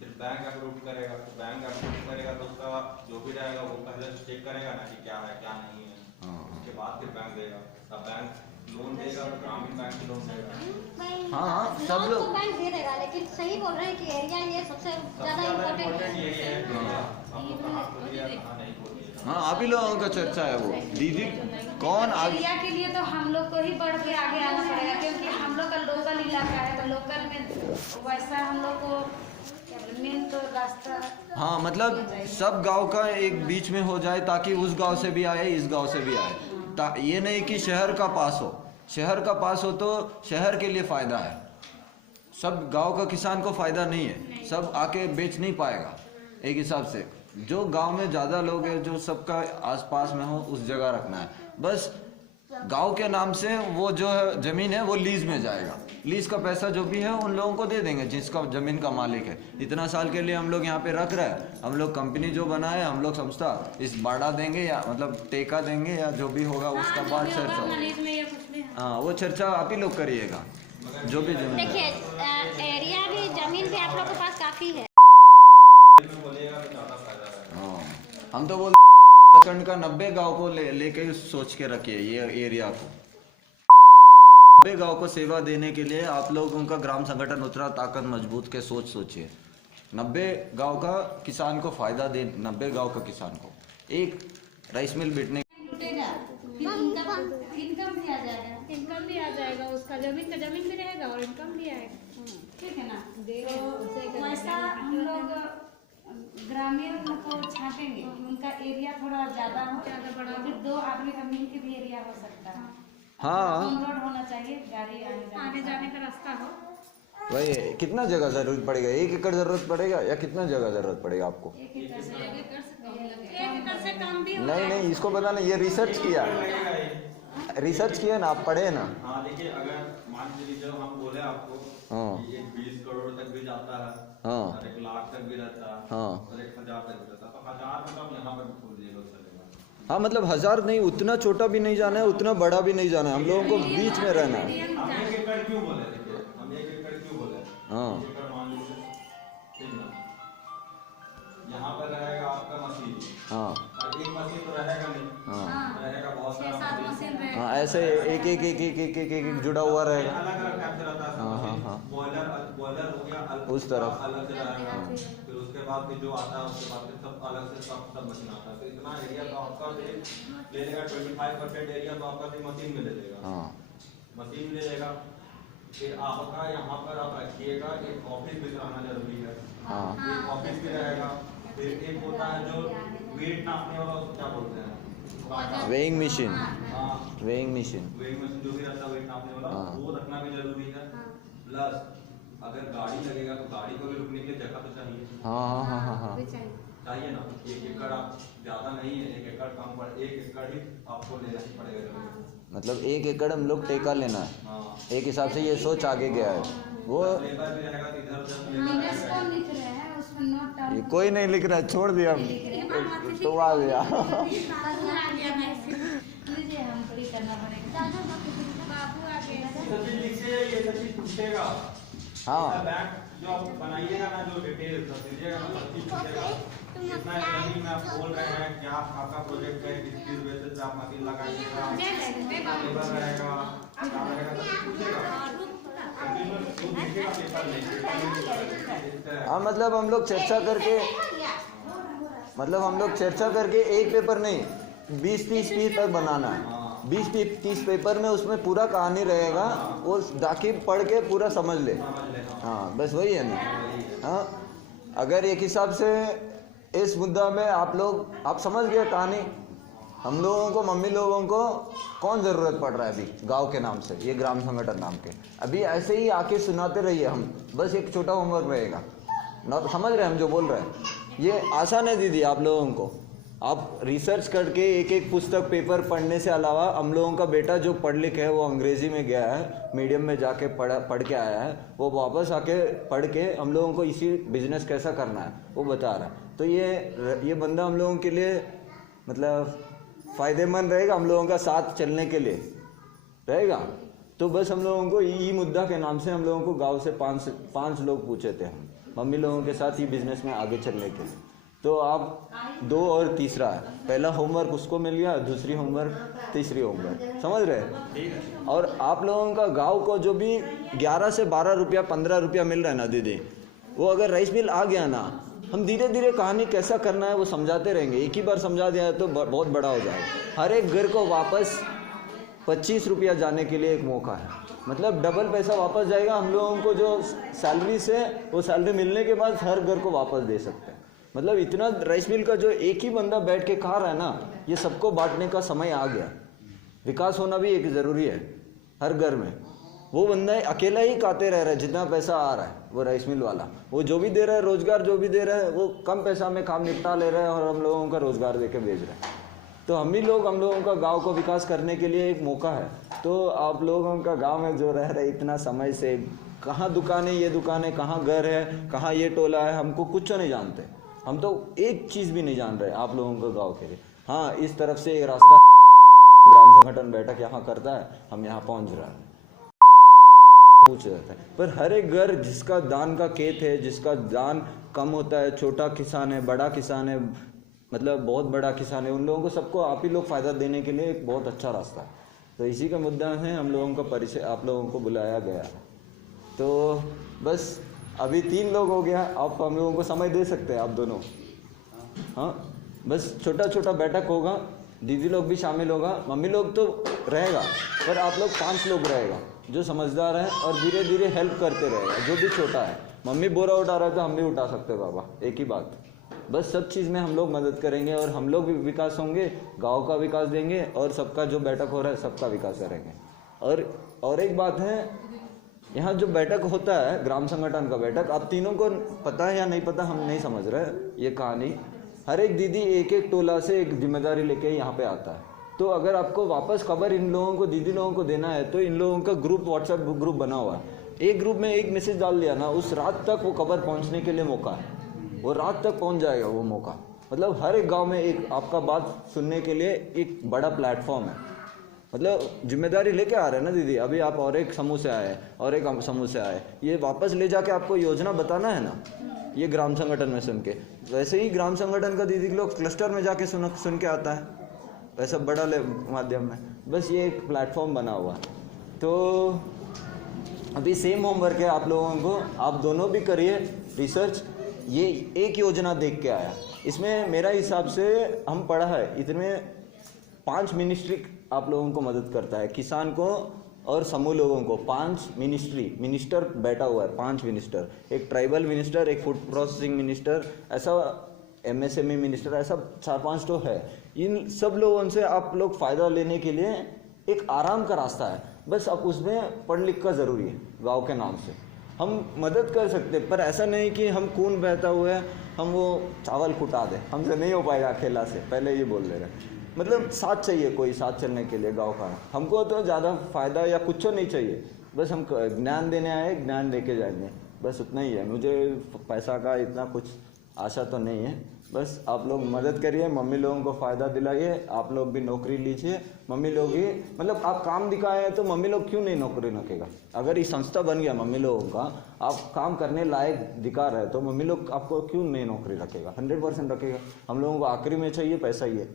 फिर बैंक अप्रूव करेगा, तो बैंक अप्रूव करेगा तो उसका जो भी रहेगा वो पहले चेक करेगा ना कि क्या है क्या नहीं है, उसके बाद फिर बैंक देगा। तब बैंक लोन देगा तो ग्रामीण बैंक से लोन देगा। हाँ, सब लोन लोग- तो बैंक दे देगा, लेकिन सही बोल रहे हैं कि एरिया ये सबसे ज्यादा इम्पोर्टेंट है। यही है, आपको कहाँ खोलिएगा कहाँ नहीं खोलिएगा। हाँ, आप ही लोगों का चर्चा है वो। दीदी कौन आगे, एरिया के लिए तो हम लोग को ही बढ़ के आगे आना पड़ेगा, क्योंकि हम लोग का लोकल इलाका है, तो लोकल में वैसा हम लोग को मेन तो रास्ता हाँ मतलब सब गांव का एक बीच में हो जाए ताकि उस गांव से भी आए इस गांव से भी आए। ये नहीं कि शहर का पास हो, शहर का पास हो तो शहर के लिए फ़ायदा है, सब गांव का किसान को फ़ायदा नहीं है, सब आके बेच नहीं पाएगा। एक हिसाब से जो गांव में ज़्यादा लोग हैं जो सबका आसपास में हो उस जगह रखना है। बस गांव के नाम से वो जो है ज़मीन है वो लीज में जाएगा, लीज का पैसा जो भी है उन लोगों को दे देंगे जिसका ज़मीन का मालिक है। इतना साल के लिए हम लोग यहाँ पे रख रहे हैं, हम लोग कंपनी जो बनाए हम लोग संस्था इस बाड़ा देंगे या मतलब टेका देंगे या जो भी होगा उसका बाद चर्चा होगा। हाँ वो चर्चा आप ही लोग करिएगा जो भी जमीन। देखिए एरिया भी जमीन भी आप लोग के पास काफी है। हाँ हम तो बोल खंड का 90 गांव को लेके सोच के रखिए ये एरिया को। 90 गांव को सेवा देने के लिए आप लोग उनका ग्राम संगठन उतना ताकत मजबूत के सोचिए। 90 गांव का किसान को फायदा दे, 90 गांव का किसान को एक राइस मिल बिटने लूटेगा, फिर इनकम भी आ जाएगा। इनकम भी आ जाएगा, उसका जमीन का जमीन भी रहेगा और इनकम भी आएगा। ठीक है ना। तो वैसा हम लोग ग्रामीण को छापेंगे, उनका एरिया थोड़ा ज्यादा हो, ज्यादा बड़ा, फिर 2 आदमी का मिल के भी एरिया हो सकता है। हाँ रोड होना चाहिए, गाड़ी आने जाने का रास्ता हो। वही कितना जगह जरूरत पड़ेगा, 1 एकड़ जरूरत पड़ेगा या कितना जगह जरूरत पड़ेगा आपको? 1 एकड़ से कम भी नहीं इसको पता नहीं, ये रिसर्च किया ना, आप पढ़े ना। हाँ देखिए अगर मान लीजिए जब हम बोले आपको हाँ कि ये 20 करोड़ तक भी जाता है हाँ और 1 लाख तक भी रहता है हाँ और 1000 तक भी रहता है, तो 1000 मतलब यहाँ पर भी खोल दिएगा चलेगा। हाँ मतलब 1000 नहीं, उतना छोटा भी नहीं जाना है उतना बड़ा भी नहीं जाना है, हम लोगों को बीच में रहना है। हम 1 एकड़ क्यों बोले, देखिए हम 1 एकड़ क्यों बोले, हाँ 1 एकड़ मान लीजिए ठीक ना, यहाँ पर रहेगा आपका मशीन हाँ और एक मशीन तो रहेगा नहीं, हाँ रहेगा बहुत सारा मशीन, हाँ ऐसे एक जुड़ा हुआ रहेगा। अलग अलग टाइप से रहता है। हाँ हाँ हाँ बॉयलर हो गया उस तरफ अलग से रहेगा, फिर उसके बाद फिर जो आता है उसके बाद फिर सब अलग से सब मशीन आता है, तो इतना एरिया तो आपका ले लेगा 25% एरिया तो आपका फिर मशीन में ले लेगा। हाँ मशीन ले लेगा, फिर आपका यहाँ पर आप रखिएगा एक ऑफिस भी रहना जरूरी है। हाँ एक ऑफिस भी रहेगा, फिर एक होता है जो वेट नापने वाला, उसको क्या बोलते हैं, वेइंग मशीन, हाँ वेइंग मशीन। वेइंग मशीन जो भी रहता है वेट नापने वाला, हाँ। वो रखना भी जरूरी है। प्लस अगर गाड़ी लगेगा तो गाड़ी को भी रुकने के लिए जगह तो चाहिए, हाँ हाँ हाँ हाँ चाहिए ना। 1 एकड़ आप ज्यादा नहीं है, 1 एकड़ कम पड़, 1 एकड़ ही आपको लेना ही पड़ेगा। मतलब 1 एकड़ हम लोग टेका लेना है, हाँ एक हिसाब से ये सोच आगे गया है वो। लेबर भी रहेगा तो इधर उधर कौन लिख रहे हैं उसमें नोट ये कोई नहीं लिख रहा है, छोड़ दिया तो आ गया। लीजिए, हमको ही करना पड़ेगा। बाबू आ गए। सब चीज लिखिए, ये सब चीज पूछेगा। हाँ बैंक जो आप बनाइएगा ना, जो डिटेल दीजिएगा ना, सब चीज पूछेगा। कितना जमीन में आप बोल रहे हैं, क्या आपका प्रोजेक्ट है, किस बेसिस पे आप मशीन लगाइएगा, लेबर रहेगा, क्या रहेगा, सब पूछेगा। हाँ मतलब हम लोग चर्चा करके एक पेपर नहीं 20-30 पेपर बनाना है। 20-30 पेपर में उसमें पूरा कहानी रहेगा, वो ताकि पढ़ के पूरा समझ ले। हाँ बस वही है ना। हाँ अगर एक हिसाब से इस मुद्दा में आप समझ गए कहानी, हम लोगों को मम्मी लोगों को कौन ज़रूरत पड़ रहा है अभी गांव के नाम से, ये ग्राम संगठन नाम के, अभी ऐसे ही आके सुनाते रहिए हम, बस एक छोटा होमवर्क रहेगा ना, समझ रहे हैं हम जो बोल रहे हैं। ये आसान है दीदी, आप लोगों को आप रिसर्च करके एक पुस्तक पेपर पढ़ने से अलावा, हम लोगों का बेटा जो पढ़ लिख है वो अंग्रेज़ी में गया है, मीडियम में जाके पढ़ के आया है, वो वापस आके पढ़ के हम लोगों को इसी बिजनेस कैसा करना है वो बता रहा है। तो ये बंदा हम लोगों के लिए मतलब फ़ायदेमंद रहेगा, हम लोगों का साथ चलने के लिए रहेगा। तो बस हम लोगों को ई मुद्दा के नाम से हम लोगों को गांव से 5 लोग पूछे थे हम मम्मी लोगों के साथ ही बिजनेस में आगे चलने के लिए। तो आप 2 और तीसरा है, पहला होमवर्क उसको मिल गया, दूसरी होमवर्क, तीसरी होमवर्क, समझ रहे। और आप लोगों का गाँव को जो भी 11 से 12 रुपया 15 रुपया मिल रहा है ना दीदी, वो अगर राइस मिल आ गया ना, हम धीरे धीरे कहानी कैसा करना है वो समझाते रहेंगे। एक ही बार समझा दिया तो बहुत बड़ा हो जाएगा। हर एक घर को वापस 25 रुपया जाने के लिए एक मौका है, मतलब डबल पैसा वापस जाएगा। हम लोगों को जो सैलरी से वो सैलरी मिलने के बाद हर घर को वापस दे सकते हैं। मतलब इतना राइस मिल का जो एक ही बंदा बैठ के खा रहा है ना, ये सबको बांटने का समय आ गया। विकास होना भी एक ज़रूरी है हर घर में। वो बंदा अकेला ही खाते रह रहा है, जितना पैसा आ रहा है वो राइस मिल वाला, वो जो भी दे रहा है रोजगार जो भी दे रहा है वो कम पैसा में काम निपटा ले रहा है और हम लोगों का रोजगार दे के भेज रहे हैं। तो हम लोगों का गांव को विकास करने के लिए एक मौका है। तो आप लोगों का गांव में जो रह रहे इतना समय से, कहाँ दुकान है, ये दुकान है, कहाँ घर है, कहाँ ये टोला है, हमको कुछ नहीं जानते। हम तो एक चीज़ भी नहीं जान रहे आप लोगों का गाँव के लिए। हाँ, इस तरफ से एक रास्ता ग्राम संगठन बैठक यहाँ करता है, हम यहाँ पहुँच रहे हैं, पूछ जाता है। पर हर एक घर जिसका धान का खेत है, जिसका धान कम होता है, छोटा किसान है, बड़ा किसान है, मतलब बहुत बड़ा किसान है, उन लोगों को सबको आप ही लोग फ़ायदा देने के लिए एक बहुत अच्छा रास्ता है। तो इसी का मुद्दा है, हम लोगों का परिचय आप लोगों को बुलाया गया। तो बस अभी 3 लोग हो गया, आप हम लोगों को समय दे सकते हैं आप दोनों। हाँ, बस छोटा छोटा बैठक होगा, दीदी लोग भी शामिल होगा, मम्मी लोग तो रहेगा, पर आप लोग 5 लोग रहेगा जो समझदार है और धीरे धीरे हेल्प करते रहेगा। जो भी छोटा है, मम्मी बोरा उठा रहा है तो हम भी उठा सकते हैं बाबा, एक ही बात। बस सब चीज़ में हम लोग मदद करेंगे और हम लोग भी विकास होंगे, गांव का विकास देंगे और सबका जो बैठक हो रहा है सबका विकास करेंगे। और एक बात है, यहाँ जो बैठक होता है ग्राम संगठन का बैठक, आप तीनों को पता है या नहीं पता हम नहीं समझ रहे ये कहानी। हर एक दीदी एक एक टोला से एक जिम्मेदारी लेके यहाँ पे आता है। तो अगर आपको वापस खबर इन लोगों को, दीदी लोगों को देना है, तो इन लोगों का ग्रुप, व्हाट्सएप ग्रुप बना हुआ है, एक ग्रुप में एक मैसेज डाल दिया ना, उस रात तक वो खबर पहुंचने के लिए मौका है, वो रात तक पहुंच जाएगा वो मौका। मतलब हर एक गांव में एक आपका बात सुनने के लिए एक बड़ा प्लेटफॉर्म है। मतलब जिम्मेदारी लेके आ रहे हैं ना दीदी, अभी आप और एक समूह से आए और एक समूह से आए, ये वापस ले जाके आपको योजना बताना है ना, ये ग्राम संगठन में सुन के। वैसे ही ग्राम संगठन का दीदी लोग क्लस्टर में जाके सुन के आता है, वैसा बड़ा माध्यम में। बस ये एक प्लेटफॉर्म बना हुआ है। तो अभी सेम होमवर्क है आप लोगों को, आप दोनों भी करिए रिसर्च। ये एक योजना देख के आया, इसमें मेरा हिसाब से हम पढ़ा है, इतने 5 मिनिस्ट्री आप लोगों को मदद करता है, किसान को और समूह लोगों को। 5 मिनिस्टर बैठा हुआ है, 5 मिनिस्टर, एक ट्राइबल मिनिस्टर, एक फूड प्रोसेसिंग मिनिस्टर, ऐसा MSME मिनिस्टर, ऐसा 4-5 तो है। इन सब लोगों से आप लोग फ़ायदा लेने के लिए एक आराम का रास्ता है, बस आप उसमें पढ़ लिख का ज़रूरी है। गांव के नाम से हम मदद कर सकते, पर ऐसा नहीं कि हम खून बहता हुआ है हम वो चावल फुटा दें, हमसे नहीं हो पाएगा अकेला से, पहले ये बोल दे रहे। मतलब साथ चाहिए, कोई साथ चलने के लिए गाँव का। हमको तो ज़्यादा फ़ायदा या कुछ नहीं चाहिए, बस हम ज्ञान देने आए, ज्ञान लेके जाएंगे, बस उतना ही है। मुझे पैसा का इतना कुछ आशा तो नहीं है, बस आप लोग मदद करिए, मम्मी लोगों को फ़ायदा दिलाइए, आप लोग भी नौकरी लीजिए। मम्मी लोग ही, मतलब आप काम दिखाए हैं तो मम्मी लोग क्यों नहीं नौकरी रखेगा। अगर ये संस्था बन गया मम्मी लोगों का, आप काम करने लायक दिखा रहे तो मम्मी लोग आपको क्यों नहीं नौकरी रखेगा, 100% रखेगा। हम लोगों को आखिरी में चाहिए पैसा ही है,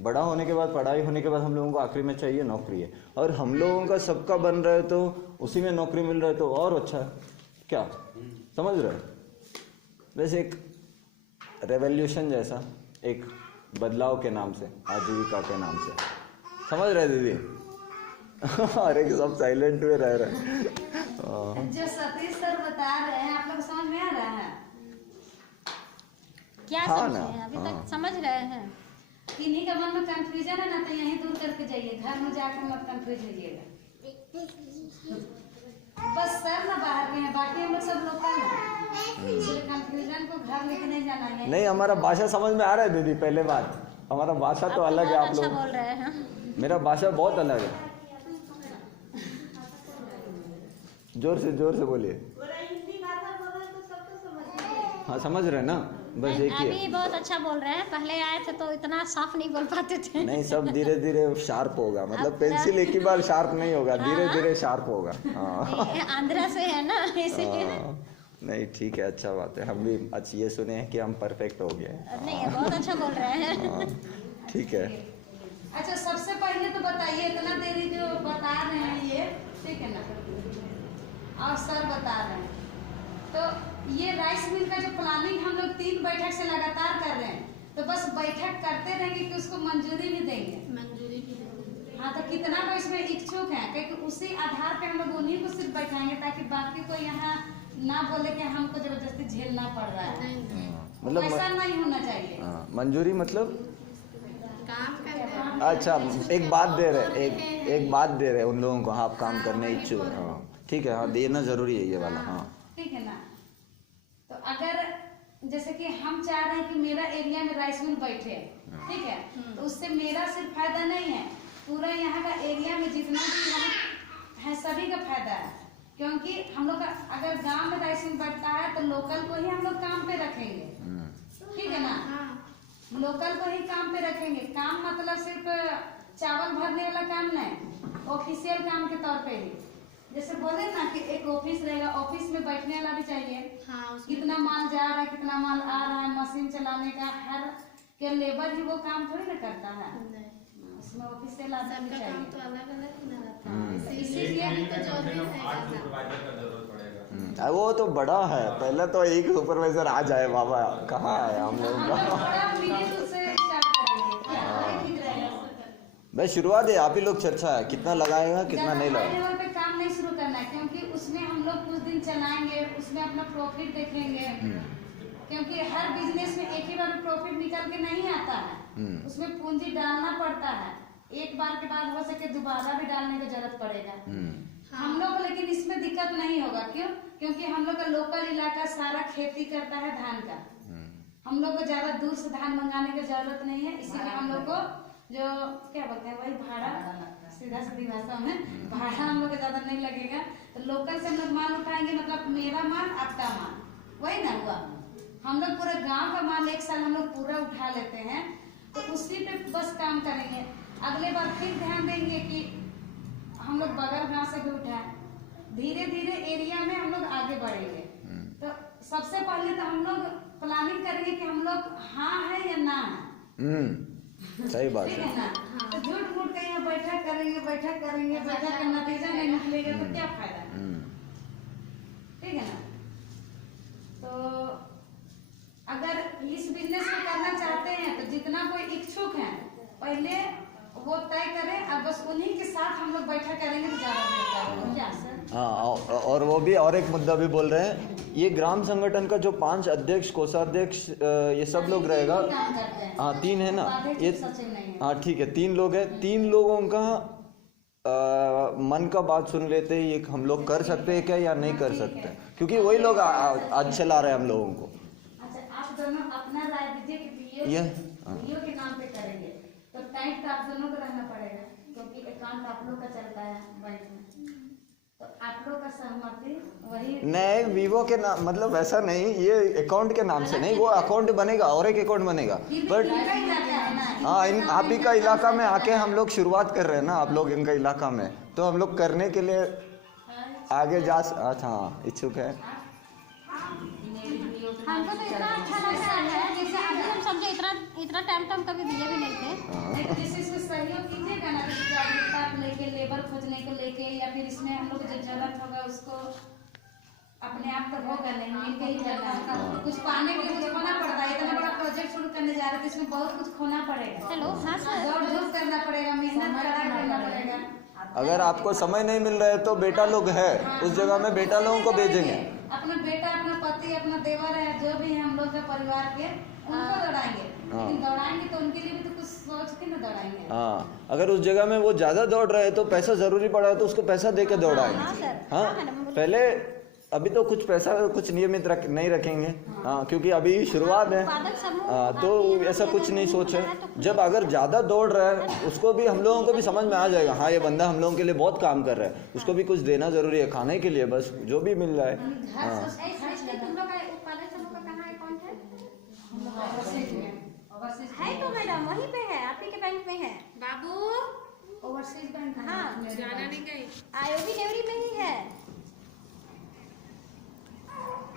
बड़ा होने के बाद, पढ़ाई होने के बाद हम लोगों को आखिरी में चाहिए नौकरी है। और हम लोगों का सबका बन रहा है तो उसी में नौकरी मिल रहा है तो और अच्छा है, क्या समझ रहे हैं। वैसे एक रेवोल्यूशन जैसा, एक बदलाव के नाम से, आजीविका के नाम से, समझ रहे दीदी। अरे सब साइलेंट हुए रह रहे हैं। जो सतीश सर बता रहे हैं आप लोग समझ में आ रहा है क्या हाँ समझे ना, हैं? अभी हाँ। तक समझ रहे हैं। किन्हीं का मन में कंफ्यूजन है ना, तो यहीं दूर करके जाइए, घर में जाकर मत कंफ्यूज होइएगा। बस सर ना बाहर के हैं, बाकी हम लोग सब लोकल हैं, इसलिए कंफ्यूजन को घर लेके नहीं जाना है। नहीं, हमारा भाषा समझ में आ रहा है दीदी, पहले बात, हमारा भाषा तो अलग है, आप अच्छा लोग, बोल रहे हैं। मेरा भाषा बहुत अलग है। जोर से बोलिए। हाँ, समझ रहे हैं ना, बस एक ही अभी है। बहुत अच्छा बोल रहे हैं, पहले आए थे तो इतना साफ नहीं बोल पाते थे। नहीं, सब धीरे धीरे शार्प होगा, मतलब पेंसिल एक ही बार शार्प नहीं होगा, धीरे धीरे शार्प होगा। हाँ। आंध्रा से है ना, इसीलिए। हाँ, नहीं ठीक है, अच्छा बात है, हम भी अच्छा ये सुने हैं कि हम परफेक्ट हो गए। नहीं, बहुत अच्छा बोल रहे हैं। हाँ, ठीक है। अच्छा, सबसे पहले तो बताइए, इतना देरी जो बता रहे हैं ये, ठीक है ना, और सर बता रहे हैं, तो ये राइस मिल का जो प्लानिंग हम लोग 3 बैठक से लगातार कर रहे हैं, तो बस बैठक करते रहेंगे कि उसको मंजूरी भी देंगे। हाँ तो कितना को इसमें इच्छुक है, क्योंकि उसी आधार पे हम लोग उन्हीं को सिर्फ बैठाएंगे ताकि बाकी को यहाँ ना बोले कि हमको जबरदस्ती झेलना पड़ रहा है। मतलब ऐसा नहीं होना चाहिए। हाँ, मंजूरी मतलब काम करते हैं। अच्छा, एक बात दे रहे, एक बात दे रहे उन लोगों को, हाँ आप काम करने इच्छुक हैं, हाँ ठीक है, हाँ देना जरूरी है ये वाला। हाँ ठीक है ना। तो अगर जैसे कि हम चाह रहे हैं कि मेरा एरिया में राइस मिल बैठे, ठीक है, तो उससे मेरा सिर्फ फायदा नहीं है, पूरा यहाँ का एरिया में जितना भी यहाँ है सभी का फायदा है। क्योंकि हम लोग का अगर गांव में राइस मिल बैठता है तो लोकल को ही हम लोग काम पे रखेंगे, ठीक है ना। लोकल को ही काम पे रखेंगे। काम मतलब सिर्फ चावल भरने वाला काम नहीं, ऑफिशियल काम के तौर पे ही। जैसे बोले ना कि एक ऑफिस रहेगा, ऑफिस में बैठने वाला भी चाहिए। हाँ, कितना माल जा रहा है, कितना माल आ रहा है, मशीन चलाने का हर के लेबर ही वो काम थोड़ी ना करता है, उसमें ऑफिशियल आदमी सबका चाहिए। काम तो अलग अलग ही ना रहता है। इसीलिए भी तो जॉब है वो तो बड़ा है, पहले तो एक सुपरवाइजर आ जाए बाबा, कहाँ है हम लोग हम का। लोग थोड़ा मिडिल से स्टार्ट करेंगे, ठीक रहेगा। भाई शुरुआत है, आप ही लोग चर्चा है, कितना लगाएगा कितना नहीं हाई लगाएगा। लेवल पे काम नहीं शुरू करना है, क्योंकि उसमें हम लोग कुछ दिन चलाएंगे, उसमें अपना प्रॉफिट देखेंगे। क्योंकि हर बिजनेस में एक ही बार प्रॉफिट निकल के नहीं आता है, उसमें पूंजी डालना पड़ता है। एक बार के बाद हो सके दोबारा भी डालने की जरूरत पड़ेगा। हम लोग लेकिन इसमें दिक्कत नहीं होगा, क्यों? क्योंकि हम लोग का लोकल इलाका सारा खेती करता है धान का। हम लोग को ज्यादा दूर से धान मंगाने की जरूरत नहीं है, इसीलिए हम लोग को जो क्या बोलते हैं वही भाड़ा, सीधा सीधी भाषा में भाड़ा हम लोग को ज्यादा नहीं लगेगा। तो लोकल से हम लोग माल उठाएंगे, मतलब मेरा माल आपका माल, वही ना हुआ। हम लोग पूरा गांव का माल एक साल हम लोग पूरा उठा लेते हैं, तो उसी पे बस काम करेंगे। अगले बार फिर ध्यान देंगे कि हम लोग बगल गांव से भी उठाएं। धीरे धीरे एरिया में हम लोग आगे बढ़ेंगे। तो सबसे पहले तो हम लोग प्लानिंग करेंगे कि हम लोग हाँ है या ना है। सही बात ठीक है। है ना। तो झूठ मूठ के यहाँ बैठक करेंगे, बैठक का नतीजा नहीं निकलेगा तो क्या फायदा, ठीक है ना। तो अगर इस बिजनेस को करना चाहते हैं तो जितना कोई इच्छुक है पहले वो तय करें, और बस उन्हीं के साथ हम लोग बैठा करेंगे तो ज्यादा बेहतर है। क्या सर? हाँ, और वो भी और एक मुद्दा भी बोल रहे हैं, ये ग्राम संगठन का जो 5 अध्यक्ष, कोषाध्यक्ष, ये सब लोग रहेगा। हाँ 3 है ना ये, हाँ ठीक है 3 लोग हैं। 3 लोगों का मन का बात सुन लेते हैं, ये हम लोग कर सकते हैं क्या या नहीं कर सकते, क्योंकि वही लोग आज चला रहे हैं हम लोगों को। अच्छा आप दोनों अपना राय दीजिए कि बीओ के नाम पे करेंगे, तो टाइट तो आप दोनों को रहना पड़ेगा, क्योंकि अकाउंट आप लोग का चलता है बैंक में। तो आप लोग का सहमति वही नहीं, वीवो के नाम मतलब ऐसा नहीं, ये अकाउंट के नाम से नहीं, वो अकाउंट बनेगा और एक अकाउंट बनेगा, बट हाँ आप ही का इलाका में आके हम लोग शुरुआत कर रहे हैं ना, आप लोग इनका इलाका में, तो हम लोग करने के लिए आगे जा। अच्छा हाँ इच्छुक है। हमको तो इतना अच्छा लग रहा है, जैसे अभी हम समझे इतना टाइम तो हम कभी दिए भी नहीं थे। जैसे इसमें सहयोग कीजिएगा ना, जैसे जागरूकता को लेके, लेबर खोजने को लेके, या फिर इसमें हम लोग जो जरूरत होगा उसको अपने आप तो होगा नहीं, मिलके ही करना है। कुछ पाने के लिए कुछ खोना पड़ता है। इतना बड़ा प्रोजेक्ट शुरू करने जा रहे हैं तो इसमें बहुत कुछ खोना पड़ेगा। हेलो, हाँ सर। दौड़ धूप करना पड़ेगा, मेहनत करना पड़ेगा। अगर आपको समय नहीं मिल रहा है तो बेटा लोग है उस जगह में, बेटा लोगों को भेजेंगे। अपना बेटा, अपना पति, अपना देवर है, जो भी है हम लोग के परिवार के, उनको दौड़ाएंगे। लेकिन दौड़ाएंगे तो उनके लिए भी तो कुछ सोच के ना दौड़ाएंगे। हाँ अगर उस जगह में वो ज्यादा दौड़ रहे हैं तो पैसा जरूरी पड़ा है तो उसको पैसा दे के हाँ दौड़ाएंगे। सर। हाँ पहले अभी तो कुछ पैसा कुछ नियमित नहीं रखेंगे, हाँ क्योंकि अभी शुरुआत है। हाँ तो ऐसा कुछ नहीं सोचे, जब अगर ज़्यादा दौड़ रहा है उसको भी हम लोगों को भी समझ में आ जाएगा, हाँ ये बंदा हम लोगों के लिए बहुत काम कर रहा है, उसको भी कुछ देना जरूरी है खाने के लिए, बस जो भी मिल रहा है। हाँ तुम लोग का उत्पादक समूह का कहाँ अकाउंट है तो मैडम वहीं पे है, आप ही के बैंक में है बाबू ओवरसीज बैंक। हाँ जाना नहीं गई। आयोगी नेवरी में ही है।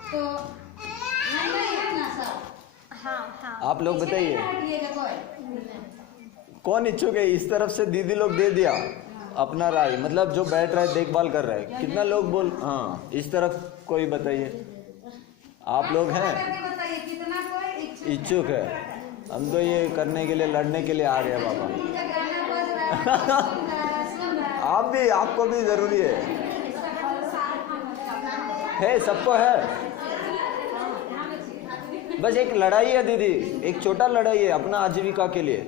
तो नहीं है ना सर। हाँ हाँ आप लोग बताइए हटिएगा कोई। कौन इच्छुक है? इस तरफ से दीदी लोग दे दिया अपना राय, मतलब जो बैठ रहा है देखभाल कर रहा है, कितना लोग बोल। हाँ इस तरफ कोई बताइए, आप लोग हैं बताइए कितना कोई इच्छुक है? हम तो ये करने के लिए लड़ने के लिए आ गए बाबा। गाना बज रहा है। आप भी, आपको भी जरूरी है सबको है। बस एक लड़ाई है दीदी, एक छोटा लड़ाई है अपना आजीविका के लिए,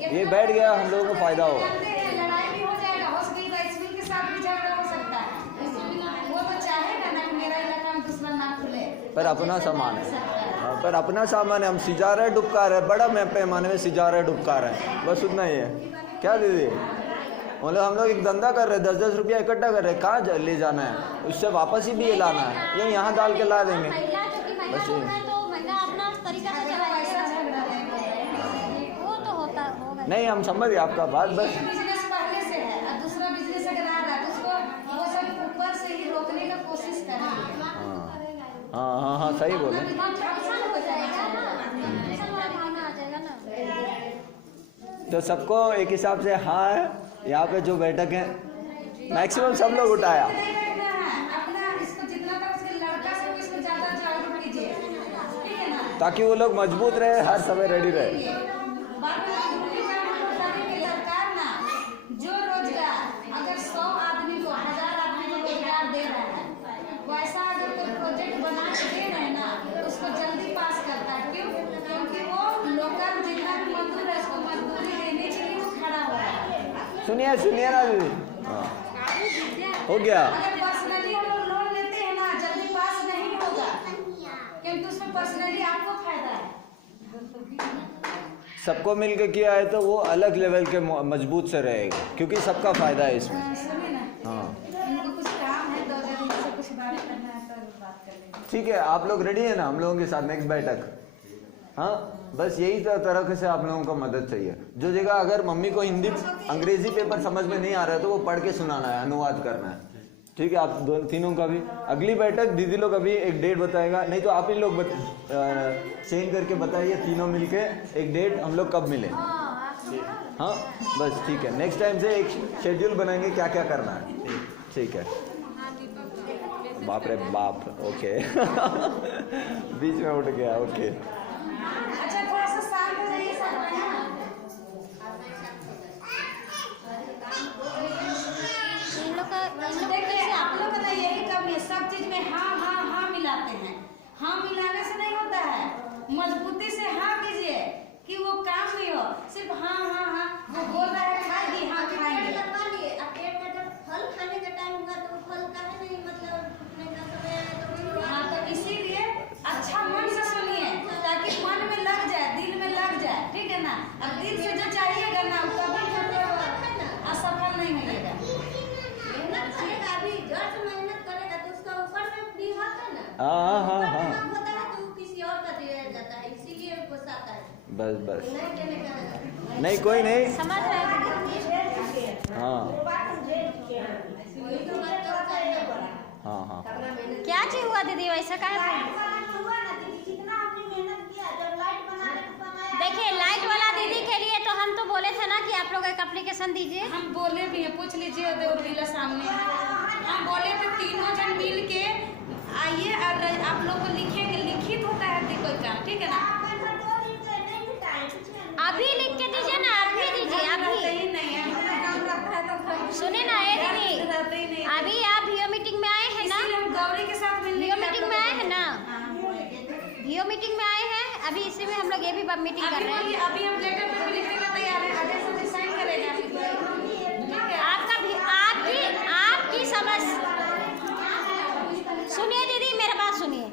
ये बैठ गया हम लोगों को फायदा होगा। लड़ाई भी हो जाएगा, हो सकेगा राइस मिल के साथ भी झगड़ा हो सकता है, वो तो चाहेगा ना कि मेरा इलाका में दूसरा ना खुले, पर अपना सामान है, पर अपना सामान है, हम सिजा रहे डुबका रहे, बड़ा पैमाने में सिजा रहे डुबका रहे, बस उतना ही है। क्या दीदी मतलब हम लोग एक धंधा कर रहे हैं, 10-10 रुपया इकट्ठा कर रहे हैं, कहाँ ले जाना है, उससे वापस ही भी ये लाना है, ये यहाँ डाल के ला देंगे महिला जो कि महिला बस लोग हैं तो महिला अपना तरीका से चलाएगी, वो तो होता होगा। नहीं, हम समझ गए आपका बात। बस बिजनेस पहले से है और दूसरा बिजनेस अगर आ रहा है तो उसको वो सब ऊपर से ही रोकने का कोशिश करेंगे। हाँ सही बोले। नुकसान हो जाएगा ना, नुकसान वाला भावना आ जाएगा ना। तो सबको एक हिसाब से हाँ है, यहाँ पे जो बैठक है मैक्सिमम सब लोग उठाया। नहीं रखना है अपना, इसको जितना तक उसके लड़का से भी इसको ज्यादा जागरूक कीजिए, ठीक है ना, ताकि वो लोग मजबूत रहे, हर समय रेडी रहे। बाद में भूल जाएंगे कि सरकार ना जो रोजगार अगर 100 आदमी को 1000 आदमी को रोजगार दे रहा है, वैसा अगर कोई प्रोजेक्ट बना के दे रहे हैं ना तो उसको जल्दी पास करता है। क्यों? क्योंकि वो लोकल जितना भी मजदूर है उसको मजदूरी देने के लिए वो खड़ा हो रहा है। सुनिए ना दीदी, हो गया। अगर पर्सनली हम लोग लोन लेते हैं ना जल्दी पास नहीं होगा, क्योंकि उसमें पर्सनली आपको फायदा है। सबको मिल के किया है तो वो अलग लेवल के मजबूत से रहेगा, क्योंकि सबका फायदा है इसमें। सुनिए ना, हाँ इनको कुछ काम है, 2 दिन से कुछ बात करना है तो बात कर लेंगे। ठीक है, आप लोग रेडी है ना हम लोगों के साथ नेक्स्ट बैठक? हाँ, बस यही तरह से आप लोगों को मदद चाहिए। जो जगह अगर मम्मी को हिंदी अंग्रेजी पेपर समझ में नहीं आ रहा है तो वो पढ़ के सुनाना है, अनुवाद करना है, ठीक है? आप तीनों का भी अगली बैठक दीदी लोग अभी एक डेट बताएगा, नहीं तो आप ही लोग चेंज करके बताइए, तीनों मिलके एक डेट हम लोग कब मिले। हाँ बस ठीक है, नेक्स्ट टाइम से एक शेड्यूल बनाएंगे क्या क्या करना है, ठीक है? बाप रे बाप, ओके बीच में उठ गया, ओके। अच्छा थोड़ा सा शांत हो जाइए सब। देखिए आप लोग का ना यही कमी है, सब चीज में हाँ मिलाते हैं। हाँ मिलाने से नहीं होता है, मजबूती से हाँ कीजिए कि वो काम नहीं हो, सिर्फ हाँ वो बोल रहा है खाएगी, हाँ खाएंगे। फल खाने का टाइम हुआ तो फल का है नहीं, मतलब हाँ तो इसीलिए अच्छा मन से सुनिए ताकि मन में लग जाए, दिल में लग जाए, ठीक है ना? अब दिल से जो चाहिएगा ना वो कभी असफल नहीं होइएगा। मेहनत करेगा, अभी जड़ से मेहनत करेगा तो उसका ऊपर में भी होता है ना। हाँ होता है तो किसी और का दिया जाता है, इसीलिए गुस्सा आता है। बस नहीं देने का नहीं, कोई नहीं। समझ रहे हैं? हाँ हाँ क्या चीज हुआ दीदी, वैसा का है? देखिए लाइट वाला दीदी के लिए तो हम तो बोले थे ना कि आप लोग एक एप्लीकेशन दीजिए। हम बोले भी हैं, पूछ लीजिए देवरीला सामने, हम बोले थे तीनों जन मिल के आइए और आप लोग को लिखेंगे, लिखित होता है कोई काम, ठीक है ना? अभी लिख के दीजिए ना, अभी दीजिए, अभी सुने ना ये दीदी, अभी आप वीडियो मीटिंग में आए हैं ना, गौरी के साथ वीडियो मीटिंग में आए हैं ना, वीडियो मीटिंग में आए हैं, अभी इसी में हम लोग ये भी मीटिंग कर रहे हैं। अभी हम लेटर पे लिखने का तैयार है, आगे से साइन करेगा, ठीक है? आपका भी आपकी समझ सुनिए दीदी, मेरे बात सुनिए,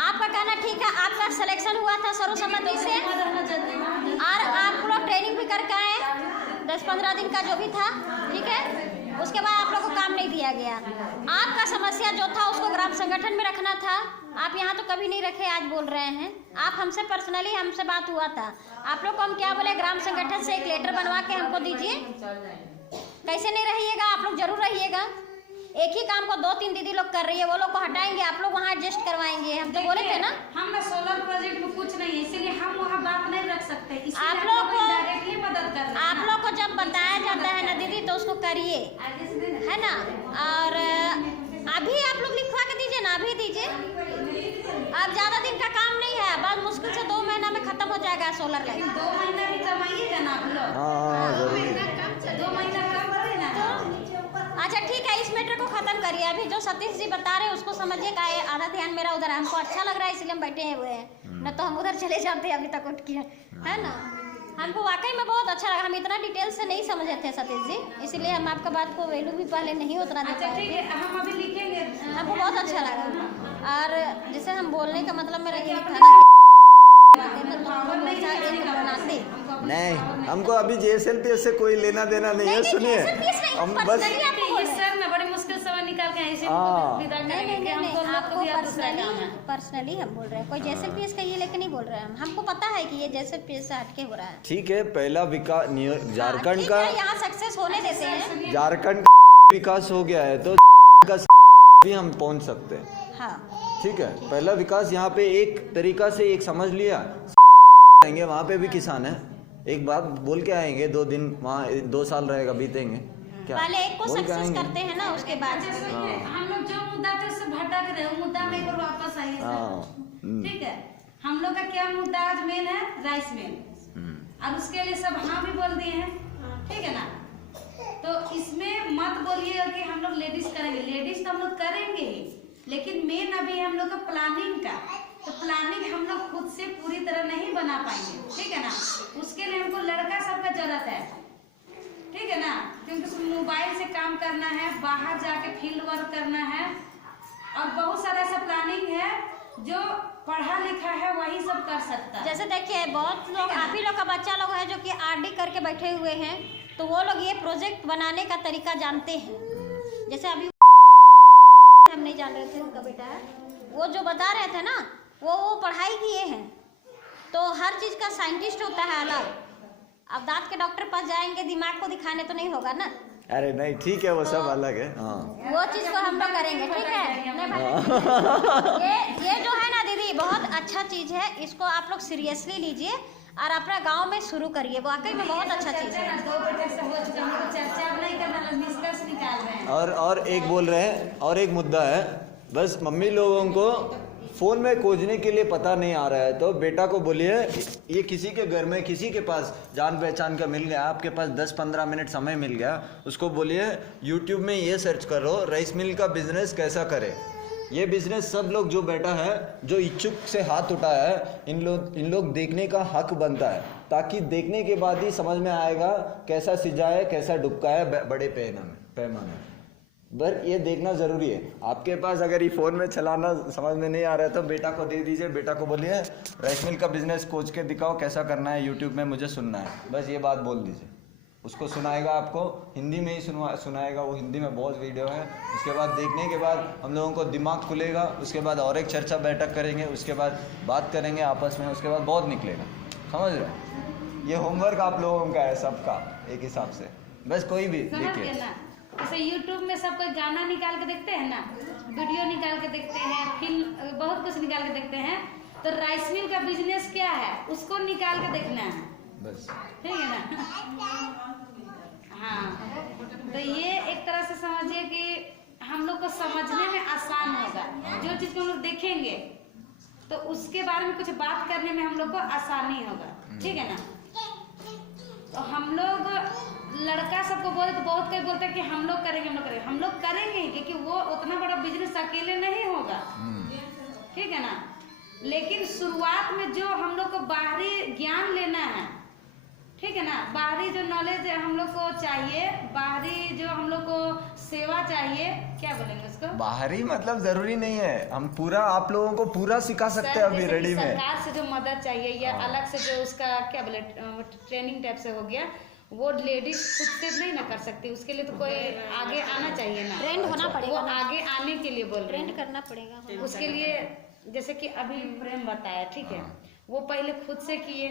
आपका कहना ठीक है, आपका सिलेक्शन हुआ था सर्वसम्मति से और आप लोग ट्रेनिंग भी करके आए 10-15 दिन का जो भी था, ठीक है? उसके बाद आप लोग को काम नहीं दिया गया। आपका समस्या जो था उसको ग्राम संगठन में रखना था, आप यहाँ तो कभी नहीं रखे, आज बोल रहे हैं। आप हमसे पर्सनली हमसे बात हुआ था, आप लोग को हम क्या बोले, ग्राम संगठन से एक लेटर बनवा के हमको दीजिए। कैसे नहीं रहिएगा, आप लोग जरूर रहिएगा। एक ही काम को 2-3 दीदी लोग कर रही है, वो लोग को हटाएंगे, आप लोग वहाँ एडजस्ट करवाएंगे, हम तो बोले थे ना। हम ना सोलर प्रोजेक्ट में कुछ नहीं है, इसीलिए हम वहाँ बात नहीं रख सकते, आप लोग को डायरेक्टली मदद कर, आप लोग को जब बताया जाता है ना दीदी तो उसको करिए, है ना? और अभी आप लोग लिखवा के दीजिए ना, अभी दीजिए। अब ज्यादा दिन का काम नहीं है, बहुत मुश्किल से 2 महीना में खत्म हो जाएगा सोलर लाइट। 2 महीना भी कमाइएगा ना आप लोग, हाँ जरूर। 2 महीना कम करे ना, अच्छा ठीक है, इस मैटर को खत्म करिए। अभी जो सतीश जी बता रहे हैं उसको समझिए का आधा ध्यान मेरा उधर है। हमको अच्छा लग रहा है इसलिए हम बैठे हुए हैं, न तो हम उधर चले जाते अभी तक उठ के, है ना। हमको वाकई में बहुत अच्छा लगा। हम इतना डिटेल से नहीं समझे थे सतीश जी, इसलिए हम आपका बात को वैल्यू भी पहले नहीं उतना दे अच्छा पाए ठीक थे। है, हम अभी लिखेंगे। हमको बहुत अच्छा लगा। और जैसे हम बोलने का मतलब मेरा ये था ना बनाते नहीं, हमको अभी JSLPS से कोई लेना देना नहीं है। सुनिए, हम बस ये सर ना बड़ी मुश्किल समय निकाल के ऐसे हाँ। विदा नहीं करेंगे कि हमको लोग आपको को भी दूसरा काम है। पर्सनली हम बोल रहे हैं, कोई JSLPS का ये लेके नहीं बोल रहे हैं। हमको पता है कि ये JSLPS से हटके हो रहा है। ठीक है, पहला विकास झारखंड ठीक का, है, यहाँ सक्सेस होने देते हैं। झारखंड का विकास हो गया है तो का भी हम पहुंच सकते हैं। हाँ ठीक है, पहला विकास यहाँ पे एक तरीका से एक समझ लिया, आएंगे वहाँ पे भी किसान है, एक बात बोल के आएंगे, 2 दिन वहाँ 2 साल रहेगा, बीतेंगे क्या, पहले एक को बोल के सक्सेस आएंगे। करते हैं ना, उसके बाद हम लोग जो मुद्दा थे उससे भटक रहे हैं, मुद्दा में एक बार वापस आइए हाँ, सर। ठीक है, हम लोग का क्या मुद्दा आज मेन है, राइस मिल, और उसके लिए सब हाँ भी बोल दिए हैं, ठीक है ना। तो इसमें मत बोलिएगा कि हम लोग लेडीज करेंगे, लेडीज तो हम लोग करेंगे ही, लेकिन मेन अभी हम लोग का प्लानिंग का, तो प्लानिंग हम लोग खुद से पूरी तरह नहीं बना पाएंगे, ठीक है ना। उसके लिए हमको लड़का सबका जरूरत है, ठीक है ना, क्योंकि मोबाइल से काम करना है, बाहर जाके फील्ड वर्क करना है, और बहुत सारा ऐसा प्लानिंग है जो पढ़ा लिखा है वही सब कर सकता है। जैसे देखिए बहुत लोग, आप ही लोग का बच्चा लोग है जो कि RD करके बैठे हुए हैं, तो वो लोग ये प्रोजेक्ट बनाने का तरीका जानते हैं। जैसे अभी हम नहीं जान रहे थे, उनका बेटा है वो जो बता रहे थे ना, वो पढ़ाई किए हैं, तो हर चीज़ का साइंटिस्ट होता है अलग। अब दांत के डॉक्टर पास जाएंगे, दिमाग को दिखाने तो नहीं होगा ना। अरे नहीं, ठीक है, वो सब अलग है। हाँ, वो चीज़ को हम लोग करेंगे, ठीक है। नहीं भाई, ये जो है ना दीदी, बहुत अच्छा चीज़ है, इसको आप लोग सीरियसली लीजिए और अपना गांव में शुरू करिए, वाकई में बहुत अच्छा चीज़ है। दो बेटे से हो चुका, हम लोग चर्चा अब नहीं करना, निष्कर्ष निकाल रहे हैं। और एक बोल रहे हैं, और एक मुद्दा है, बस मम्मी लोगों को फ़ोन में खोजने के लिए पता नहीं आ रहा है, तो बेटा को बोलिए, ये किसी के घर में किसी के पास जान पहचान का मिल गया, आपके पास 10-15 मिनट समय मिल गया, उसको बोलिए YouTube में ये सर्च करो, राइस मिल का बिजनेस कैसा करे। ये बिजनेस सब लोग जो बैठा है, जो इच्छुक से हाथ उठाया है, इन लोग देखने का हक बनता है, ताकि देखने के बाद ही समझ में आएगा कैसा सिजा है, कैसा डुबका है बड़े पैमाने में। पर ये देखना ज़रूरी है। आपके पास अगर ये फ़ोन में चलाना समझ में नहीं आ रहा है तो बेटा को दे दीजिए, बेटा को बोलिए राइस मिल का बिजनेस खोज के दिखाओ कैसा करना है, यूट्यूब में मुझे सुनना है, बस ये बात बोल दीजिए, उसको सुनाएगा, आपको हिंदी में ही सुनाएगा, वो हिंदी में बहुत वीडियो है। उसके बाद देखने के बाद हम लोगों को दिमाग खुलेगा, उसके बाद और एक चर्चा बैठक करेंगे, उसके बाद बात करेंगे आपस में, उसके बाद बहुत निकलेगा, समझ रहे हैं। ये होमवर्क आप लोगों का है सबका एक हिसाब से, बस कोई भी देखिए। जैसे YouTube में सब कोई गाना निकाल के देखते हैं ना, वीडियो निकाल के देखते हैं, फिल्म बहुत कुछ निकाल के देखते हैं, तो राइस मिल का बिजनेस क्या है उसको निकाल के देखना है, बस ठीक है ना। हाँ, तो ये एक तरह से समझिए कि हम लोग को समझने में आसान होगा, जो चीज़ को हम लोग देखेंगे तो उसके बारे में कुछ बात करने में हम लोग को आसानी होगा, ठीक है ना। तो हम लोग लड़का सबको बोले तो बहुत कोई बोलते हैं कि हम लोग करेंगे, हम लोग करेंगे ही, क्योंकि वो उतना बड़ा बिजनेस अकेले नहीं होगा, ठीक है ना। लेकिन शुरुआत में जो हम लोग को बाहरी ज्ञान लेना है, ठीक है ना, बाहरी जो नॉलेज हम लोग को चाहिए, बाहरी जो हम लोग को सेवा चाहिए, क्या बोलेंगे उसको, बाहरी मतलब जरूरी नहीं है, हम पूरा आप लोगों को पूरा सिखा सकते हैं अभी रेडी में। सरकार से जो मदद चाहिए या अलग से जो उसका क्या बोले ट्रेनिंग टाइप से हो गया, वो लेडीज खुद से नहीं ना कर सकती, उसके लिए तो कोई आगे आना चाहिए ना, ट्रेंड होना पड़ेगा, वो आगे आने के लिए बोल रहे ट्रेंड हैं, करना पड़ेगा उसके लिए। जैसे कि अभी प्रेम बताया, ठीक है, वो पहले खुद से किए,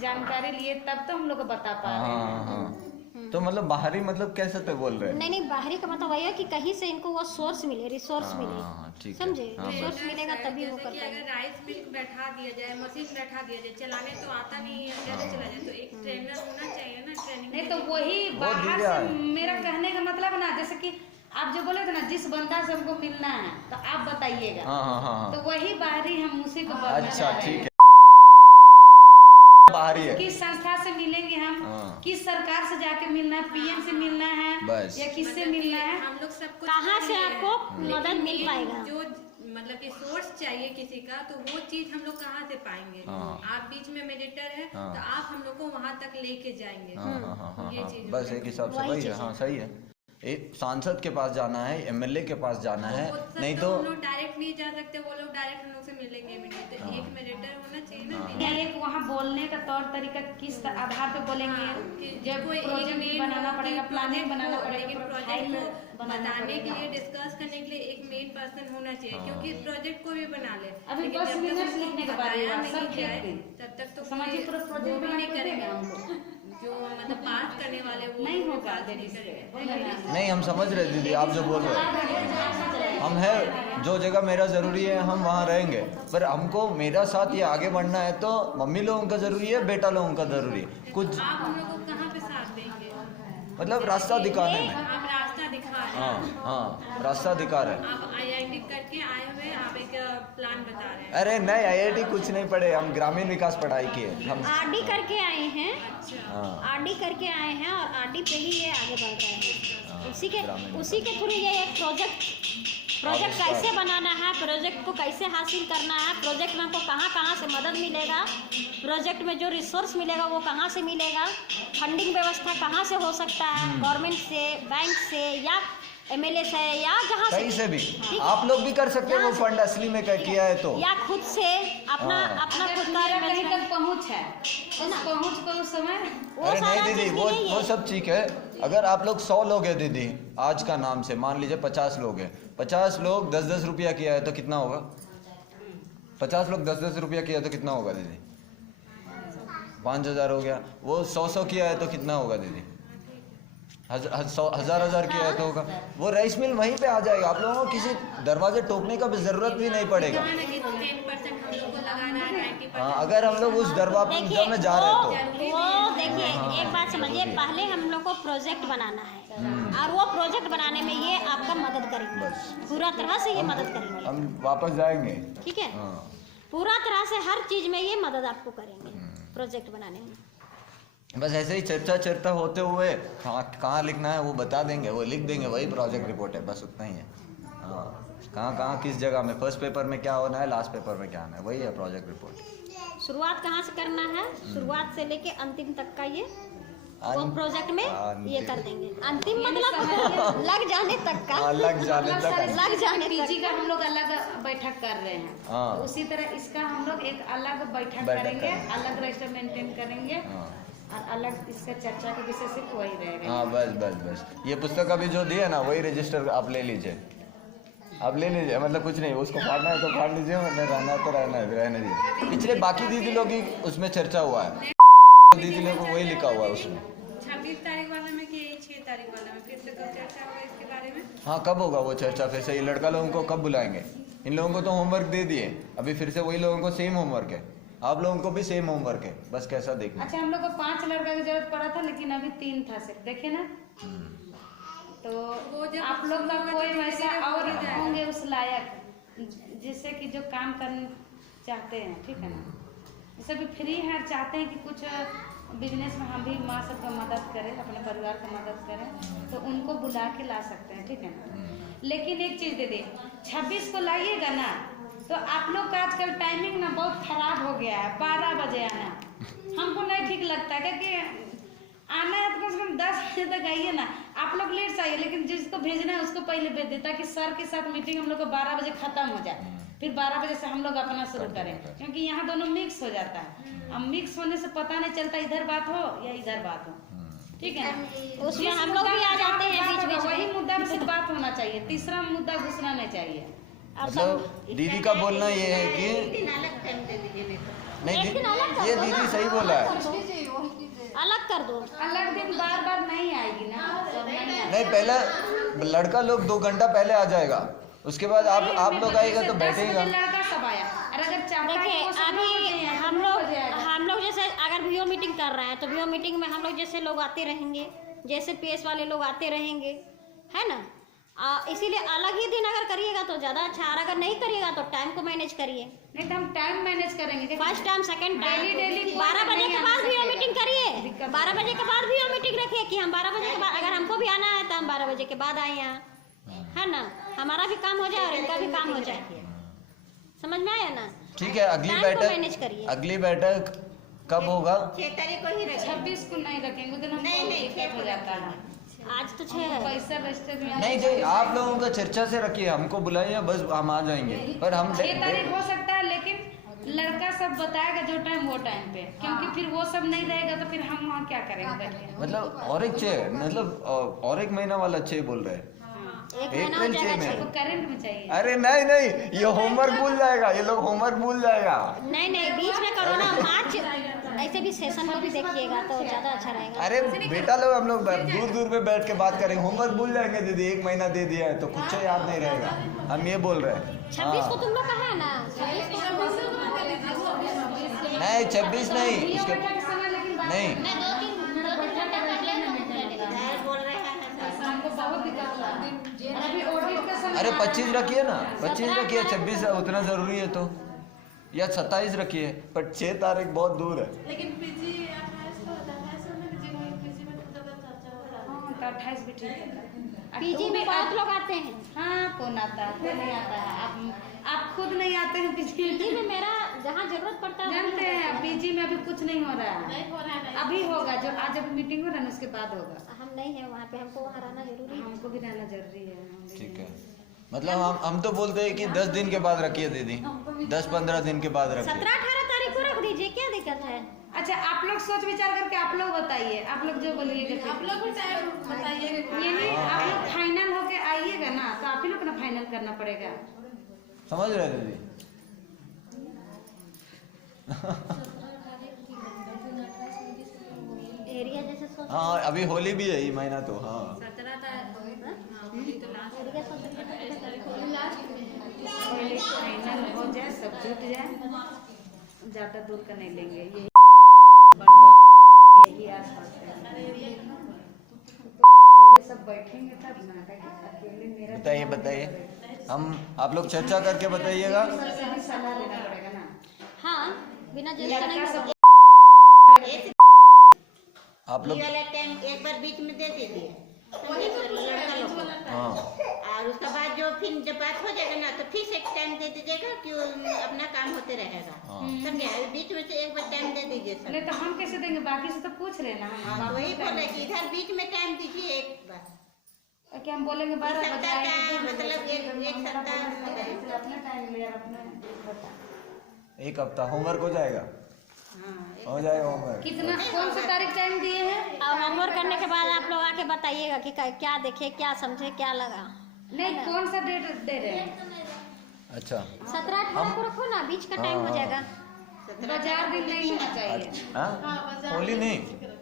जानकारी लिए, तब तो हम लोग को बता पा रहे हैं। तो मतलब बाहरी मतलब कैसे पे बोल रहे हैं? नहीं बाहरी का मतलब वही है कि कहीं से इनको वो सोर्स मिले, रिसोर्स मिले, समझे, रिसोर्स मिलेगा तभी वो कर पाएंगे। अगर राइस मिल बैठा दिया जाए, मशीन बैठा दिया जाए, चलाने तो आता नहीं है, कैसे चला जाए, तो एक ट्रेनर होना चाहिए ना, ट्रेनिंग। नहीं तो वही बाहर से मेरा कहने का मतलब ना, जैसे कि आप जो बोले थे ना, जिस बंदा से हमको मिलना है तो आप बताइएगा, तो वही बाहरी हम उसी को बोलना अच्छा चाह रहे ठीक हैं। है। बाहर ही है। किस संस्था से मिलेंगे हम, हाँ। किस सरकार से जाके मिलना है, पीएम से मिलना है बस। या किससे मतलब मिलना कि है। हम लोग सब कुछ कहाँ से करेंगे, आपको लेकिन मदद मिल एक पाएगा? जो मतलब कि सोर्स चाहिए किसी का, तो वो चीज हम लोग कहाँ से पाएंगे? हाँ। आप बीच में मेडिएटर है, हाँ। तो आप हम लोग को वहाँ तक लेके जाएंगे। हाँ हाँ हाँ हाँ ये हाँ, चीज बस एक हिसाब से वही वही है। चीज़ हाँ सही है, एक सांसद के पास जाना है, एमएलए के पास जाना है, वो सब नहीं तो तो हम लोग डायरेक्ट नहीं जा सकते, वो लोग डायरेक्ट हम लोग से मिलेंगे भी नहीं, तो एक मेडिएटर होना चाहिए ना। या एक वहाँ बोलने का तौर तरीका किस आधार पे बोलेंगे, जब कोई एक प्रोजेक्ट मेन बनाना हो पड़ेगा, कि प्लानिंग बनाना प्रोजेक्ट पड़ेगा, को- प्रोफाइल प्रोजेक्ट को बनाना बताने के पड़ेगा। लिए, डिस्कस करने के लिए एक मेन पर्सन होना चाहिए, क्योंकि प्रोजेक्ट को भी बना ले। अभी लेकिन बस जब तक मिनट्स उसको लिखने के बाद ये बताया बात सब नहीं जाए, ठीक थी। तब तक तो समझिए कोई पूरा वो प्रोजेक्ट भी बना नहीं के करेगा। देगा हमको। जो मतलब पास करने वाले वो नहीं भी होगा पास नहीं लेडीज करेंगे। बोलना नहीं, हम समझ रहे दीदी आप जो बोल रहे हैं। हम है जो जगह मेरा ज़रूरी है हम वहाँ रहेंगे, पर हमको मेरा साथ ये आगे बढ़ना है तो मम्मी लोगों का ज़रूरी है, बेटा लोगों का ज़रूरी है। कुछ आप हम लोग को कहाँ पे साथ देंगे? मतलब रास्ता दिखाने में। आप रास्ता दिखा रहे हैं, हाँ हाँ, रास्ता दिखा रहे हैं। आप IIT करके आए हुए, आप एक प्लान बता रहे हैं। अरे नहीं, IIT कुछ नहीं पढ़े, हम ग्रामीण विकास पढ़ाई किए हम। आरडी करके आए हैं, हाँ आरडी करके आए हैं और आरडी पे ही ये आगे बढ़ रहे हैं। उसी के थ्रू ये एक प्रोजेक्ट कैसे बनाना है, प्रोजेक्ट को कैसे हासिल करना है, प्रोजेक्ट में हमको कहाँ कहाँ से मदद मिलेगा, प्रोजेक्ट में जो रिसोर्स मिलेगा वो कहाँ से मिलेगा, फंडिंग व्यवस्था कहाँ से हो सकता है, गवर्नमेंट से, बैंक से या MLA से या जहाँ कहीं से भी ठीक है। आप लोग भी कर सकते हैं वो फंड असली में किया है तो। या खुद से अपना हाँ। अपना अगर खुद मेरा का कहीं तक पहुँच है, उस पहुँच को उस समय वो अरे सारा नहीं दीदी, चीज़ वो के लिए वो सब ठीक है। अगर आप लोग 100 लोग हैं दीदी, आज का नाम से मान लीजिए 50 लोग हैं, 50 लोग 10-10 रुपया किया है तो कितना होगा? 50 लोग 10-10 रुपया किया है तो कितना होगा दीदी? 5000 हो गया। वो 100 किया है तो कितना होगा दीदी? 1000 किया है तो होगा। वो राइस मिल वहीं पे आ जाएगा, आप लोगों को किसी दरवाजे टोकने का भी जरूरत भी नहीं पड़ेगा। 10% हम लोग को लगाना है, 90% हाँ, अगर हम लोग उस दरवाजे देखिए में जा रहे हैं तो। वो देखिए एक बात समझिए, पहले हम लोग को प्रोजेक्ट बनाना है और वो प्रोजेक्ट बनाने में ये आपका मदद करेंगे, पूरा तरह से ये मदद करेंगे, हम वापस जाएंगे। ठीक है। हाँ पूरा तरह से हर चीज में ये मदद आपको करेंगे प्रोजेक्ट बनाने में। बस ऐसे ही चर्चा होते हुए कहाँ लिखना है वो बता देंगे, वो लिख देंगे, वही प्रोजेक्ट रिपोर्ट है, बस उतना ही है। हाँ, कहाँ किस जगह में फर्स्ट पेपर में क्या होना है, लास्ट पेपर में क्या होना है, वही है प्रोजेक्ट रिपोर्ट। शुरुआत कहाँ से करना है, शुरुआत से लेके अंतिम तक का ये वो प्रोजेक्ट में ये कर देंगे। अंतिम मतलब लग जाने तक का, लग जाने तक। लग जाने पीजी तक का हम लोग अलग बैठक कर रहे हैं, हाँ। तो उसी तरह इसका हम लोग एक अलग बैठक करेंगे, करेंगे। अलग रजिस्टर मेंटेन करेंगे हाँ और अलग इसका चर्चा के विषय सिर्फ वही रहेगा। हाँ, बस ये पुस्तक अभी जो दी है ना, वही रजिस्टर आप ले लीजिए, आप ले लीजिए, मतलब कुछ नहीं, उसको फाड़ना है तो फाड़ लीजिए, वरना रहना है तो रहने दीजिए। पिछले बाकी दीदी लोग की उसमें चर्चा हुआ है, दीदी लोग को वही लिखा हुआ है उसमें। 26 तारीख वाला में कि 6 तारीख वाला में फिर से कब चर्चा होगा इसके बारे में? हाँ, कब होगा वो चर्चा फिर से? ये लड़का लोगों को कब बुलाएंगे? इन लोगों को तो होमवर्क दे दिए, अभी फिर से वही लोगों को सेम होमवर्क है, आप लोगों को भी सेम होमवर्क है, बस कैसा देखना। अच्छा, हम लोग को 5 लड़का की जरूरत पड़ा था, लेकिन अभी 3 था सिर्फ, देखिए ना। तो वो जब आप लोग का कोई वैसा और हो जाएगा। होंगे उस लायक, जिससे कि जो काम करना चाहते हैं, ठीक है ना। जैसे भी फ्री है, चाहते हैं कि कुछ बिजनेस में हम भी माँ सबका मदद करें, अपने परिवार का मदद करें, तो उनको बुला के ला सकते हैं, ठीक है ना। लेकिन एक चीज़ दे 26 को लाइएगा ना, तो आप लोग का आजकल टाइमिंग ना बहुत खराब हो गया है, 12 बजे आना हमको नहीं ठीक लगता है, क्योंकि आना है तो कम से कम 10 बजे तक आइए ना। आप लोग लेट से आइए, लेकिन जिसको भेजना है उसको पहले भेज दे, ताकि सर के साथ मीटिंग हम लोग को 12 बजे खत्म हो जाए, फिर 12 बजे से हम लोग अपना शुरू करें, क्योंकि यहाँ दोनों मिक्स हो जाता है। अब मिक्स होने से पता नहीं चलता इधर बात हो या इधर बात हो, ठीक है ना। उसमें हम लोग भी आ जाते हैं बीच बीच वही में। मुद्दा पे सिर्फ बात होना चाहिए, तीसरा मुद्दा घुसना नहीं चाहिए। मतलब दीदी का बोलना ये है कि नहीं, एक दिन अलग कर ये दो दीदी ना। सही बोला है। अलग कर दो, अलग दिन बार बार नहीं आएगी ना, सब नहीं आएगी। नहीं, पहले लड़का लोग 2 घंटा पहले आ जाएगा, उसके बाद आप लोग आएगा तो 10 बैठेगा। बजे लड़का सब आया, और अगर चाहता है देखिए कि वो सब अभी लोग हो जाए, हम तो लोग हो जाएगा। हम लोग जैसे अगर वीओ मीटिंग कर रहे हैं तो वीओ मीटिंग में हम लोग जैसे लोग आते रहेंगे, जैसे PS वाले लोग आते रहेंगे, है ना। इसीलिए अलग ही दिन अगर करिएगा तो ज़्यादा अच्छा, और अगर नहीं करिएगा तो टाइम को मैनेज करिए। नहीं तो हम टाइम मैनेज करेंगे। First time, second time, daily 12 बजे के बाद भी मीटिंग करिए, 12 बजे के बाद भी मीटिंग रखिए कि हम 12 बजे के बाद, अगर हमको भी आना है तो हम 12 बजे के बाद आए यहाँ, है ना, हमारा भी काम हो जाए और इनका भी काम हो जाए। समझ में आया ना? ठीक है, मैनेज करिए। अगली बैठक कब होगा? 6 तारीख को ही रखेंगे। 26 को नहीं रखेंगे, उस दिन हमको नहीं, दिक्कत हो जाता है। आज तो 6 है। पैसा बचते भी नहीं जी, आप लोगों का चर्चा से रखिए, हमको बुलाइए, बस हम आ जाएंगे। पर हम 6 तारीख हो सकता है, लेकिन लड़का सब बताएगा जो टाइम वो टाइम पे, क्योंकि फिर वो सब नहीं रहेगा तो फिर हम वहाँ क्या करेंगे बैठ के? मतलब और एक छः, मतलब और एक महीना वाला 6 बोल रहे हैं। एक महीना हो अप्रैल जाएगा 6 में। आपको करंट में चाहिए। अरे नहीं नहीं, ये होमवर्क भूल जाएगा, ये लोग होमवर्क भूल जाएगा। नहीं नहीं, बीच में करो ना, मार्च ऐसे भी सेशन को भी देखिएगा तो ज़्यादा अच्छा रहेगा। अरे बेटा लोग, हम लोग दूर दूर पे बैठ के बात करेंगे, होमवर्क भूल जाएंगे दीदी, 1 महीना दे दिया है तो कुछ याद नहीं रहेगा, हम ये बोल रहे हैं। 26 को तुम लोग कहा है ना, 26 को नहीं 26 नहीं, वीडियो उसके बैठक समय, लेकिन बात नहीं, मैं 2-3 घंटा कर लेगा। सर बोल रहे हैं हमको बहुत दिक्कत हो रहा है। अभी ऑडिट का समय अरे 25 रखिए ना, 25 रखिए, 26 उतना जरूरी है तो, या 27 रखिए, पर 6 तारीख बहुत दूर है। लेकिन पीजी 28 को होता है, ऐसा में पीजी में तो ज़्यादा चर्चा हो रहा है। हाँ, तो 28 भी ठीक है। पीजी में बहुत लोग आते हैं। हाँ, कौन आता है, कोई नहीं आता है। आप खुद नहीं आते हैं पीजी पीजी में मेरा जहाँ जरूरत पड़ता है जानते हैं, पीजी में अभी कुछ नहीं हो रहा है। नहीं हो रहा है। अभी होगा, जो आज अभी मीटिंग हो रहा है ना उसके बाद होगा। हम नहीं है वहाँ पे, हमको वहाँ रहना जरूरी है। हमको भी रहना जरूरी है। हम भी ठीक है, मतलब हम तो बोलते हैं कि 10 दिन के बाद रखिए दीदी, 10-15 दिन के बाद रखिए। 17-18 तारीख को रख दीजिए, क्या दिक्कत है? अच्छा, आप लोग सोच विचार करके आप लोग बताइए, आप लोग जो बोलिएगा। आप लोग भी टाइम बताइए। ये नहीं, आप लोग फाइनल होके आइएगा ना, तो आप ही लोग को ना फाइनल करना पड़ेगा। समझ रहे दीदी? एरिया जैसे सोच हाँ, अभी होली भी है, ये महीना तो, हाँ 17 तारीख, हाँ, होली तो लास्ट एरिया सोच फाइनल हो जाए, सब जुट जाए, ज्यादा दूर का नहीं लेंगे, यही आसपास सब बैठेंगे तब ना, अकेले मेरा बताइए बताइए, हम आप लोग चर्चा करके बताइएगा। सही सलाह लेना पड़ेगा ना। हाँ, बिना जल्दी नहीं सब आप लोग ये वाला टाइम एक बार बीच में दे दीजिए, लड़का लोग को। हाँ, और उसके बाद जो फिर जब बात हो जाएगा ना तो फिर से एक टाइम दे दीजिएगा कि वो अपना काम होते रहेगा। समझे? बीच में से एक बार टाइम दे दीजिए सर। नहीं तो हम कैसे देंगे, बाकी से तो पूछ रहे ना हम। हाँ, वही बोले कि इधर बीच में टाइम दीजिए एक बार। क्या हम बोलेंगे 12 एक बजे सप्ताह आएंगे, का मतलब एक सप्ताह। अपना टाइम ले यार, अपना 1 हफ्ता होमवर्क हो जाएगा, हो जाएगा होमवर्क। कितना, कौन सा तारीख टाइम दिए हैं? अब होमवर्क करने के बाद आप लोग आके बताइएगा कि क्या देखे, क्या समझे, क्या लगा। नहीं, कौन सा डेट दे रहे हैं? अच्छा, 17-18 को रखो ना, बीच का टाइम हो जाएगा। बाजार दिन नहीं होना चाहिए। हाँ, होली नहीं,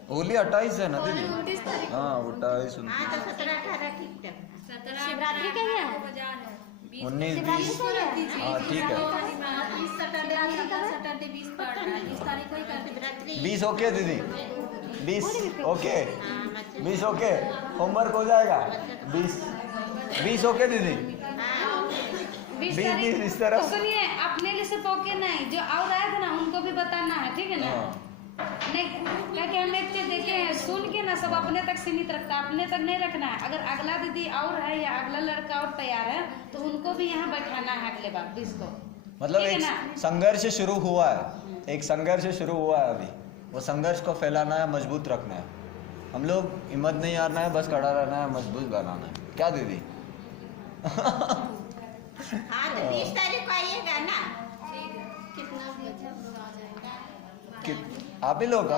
होली 28 है ना दीदी? हाँ, 28 हाँ तो 17-18 ठीक है। 17 शिवरात्रि का ही है। बाजार है। 19 शिवरात्रि 20। को ही है। हाँ ठीक है, सैटरडे 20 पड़ रहा है, 20 तारीख को ही कर शिवरात्रि 20 ओके दीदी, 20 ओके, हाँ, बच्चे 20 ओके, होमवर्क हो जाएगा। 20 ओके दीदी, 20 20 तारीख इस तरह। तो सुनिए, अपने लिए सिर्फ ओके नहीं, जो और आए थे ना उनको भी बताना है, ठीक है ना? नहीं, क्योंकि हम एक चीज देखे हैं, सुन के ना सब अपने तक सीमित रखता है, अपने तक नहीं रखना है। अगर अगला दीदी और है या अगला लड़का और तैयार है तो उनको भी यहाँ बैठाना है अगले बार 20 को। मतलब ठीक है एक ना? संघर्ष शुरू हुआ है, एक संघर्ष शुरू हुआ है अभी, वो संघर्ष को फैलाना है, मजबूत रखना है। हम लोग हिम्मत नहीं हारना है, बस खड़ा रहना है, मजबूत बनाना है। क्या दीदी? हाँ तो 20 तारीख को आइएगा ना। कितना बजे आ जाएगा? आप ही लोग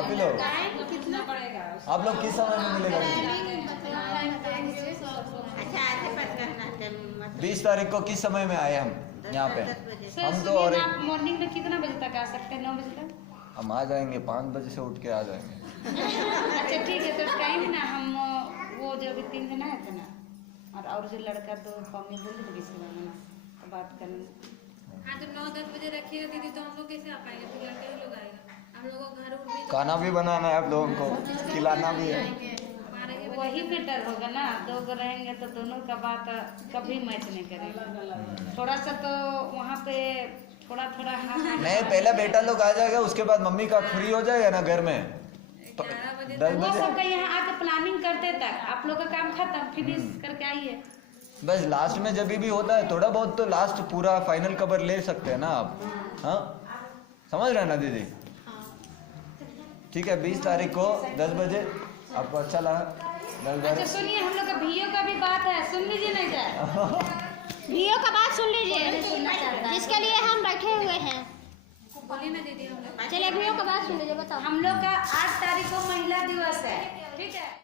कितना पड़ेगा? आप लोग किस समय में मिलेगा दीदी? अच्छा आगे बात करना है। 20 तारीख को किस समय में आए हम यहाँ पे? 10 बजे। सर हम तो सुनिए और ना, एक- आप मॉर्निंग में कितना बजे तक आ सकते हैं? 9 बजे तक? हम आ जाएंगे, 5 बजे से उठ के आ जाएंगे। अच्छा ठीक है, तो टाइम ना हम वो जो अभी 3 दिन आए थे ना, और जो लड़का 2 कमी बोल रहे थे इसके बारे में तो बात करना। हाँ तो 9-10 बजे रखिएगा दीदी, तो हम लोग कैसे आ पाएंगे? तो लड़के ही लोग आएगा, हम लोगों को घर उर भी खाना भी बनाना है आप लोगों को, खिलाना भी है। हमारे ही वही बेटर होगा ना, दो गो रहेंगे तो दोनों का बात कभी मैच नहीं करेगा। थोड़ा सा तो वहाँ पे थोड़ा थोड़ा नहीं, पहले बेटा लोग आ जाएगा, उसके बाद मम्मी का फ्री हो जाएगा ना घर में 10 वो बजे। सबका यहाँ आके प्लानिंग करते तक आप लोग का काम खत्म, फिनिश करके आइए। बस लास्ट में जब भी होता है थोड़ा बहुत तो लास्ट पूरा फाइनल कवर ले सकते हैं ना आप। हाँ, समझ रहे हैं ना दीदी? ठीक है, 20 तारीख को 10 बजे। आपको अच्छा लगा? 10 अच्छा बजे। सुनिए, हम लोग का भैया का भी बात है, सुन लीजिए नहीं सर। भियो का बात सुन लीजिए, जिसके लिए हम बैठे हुए हैं। बोलिए ना दीदी हम लोग। चलिए भियो का बात सुन लीजिए, बताओ। हम लोग का 8 तारीख को महिला दिवस है, ठीक है।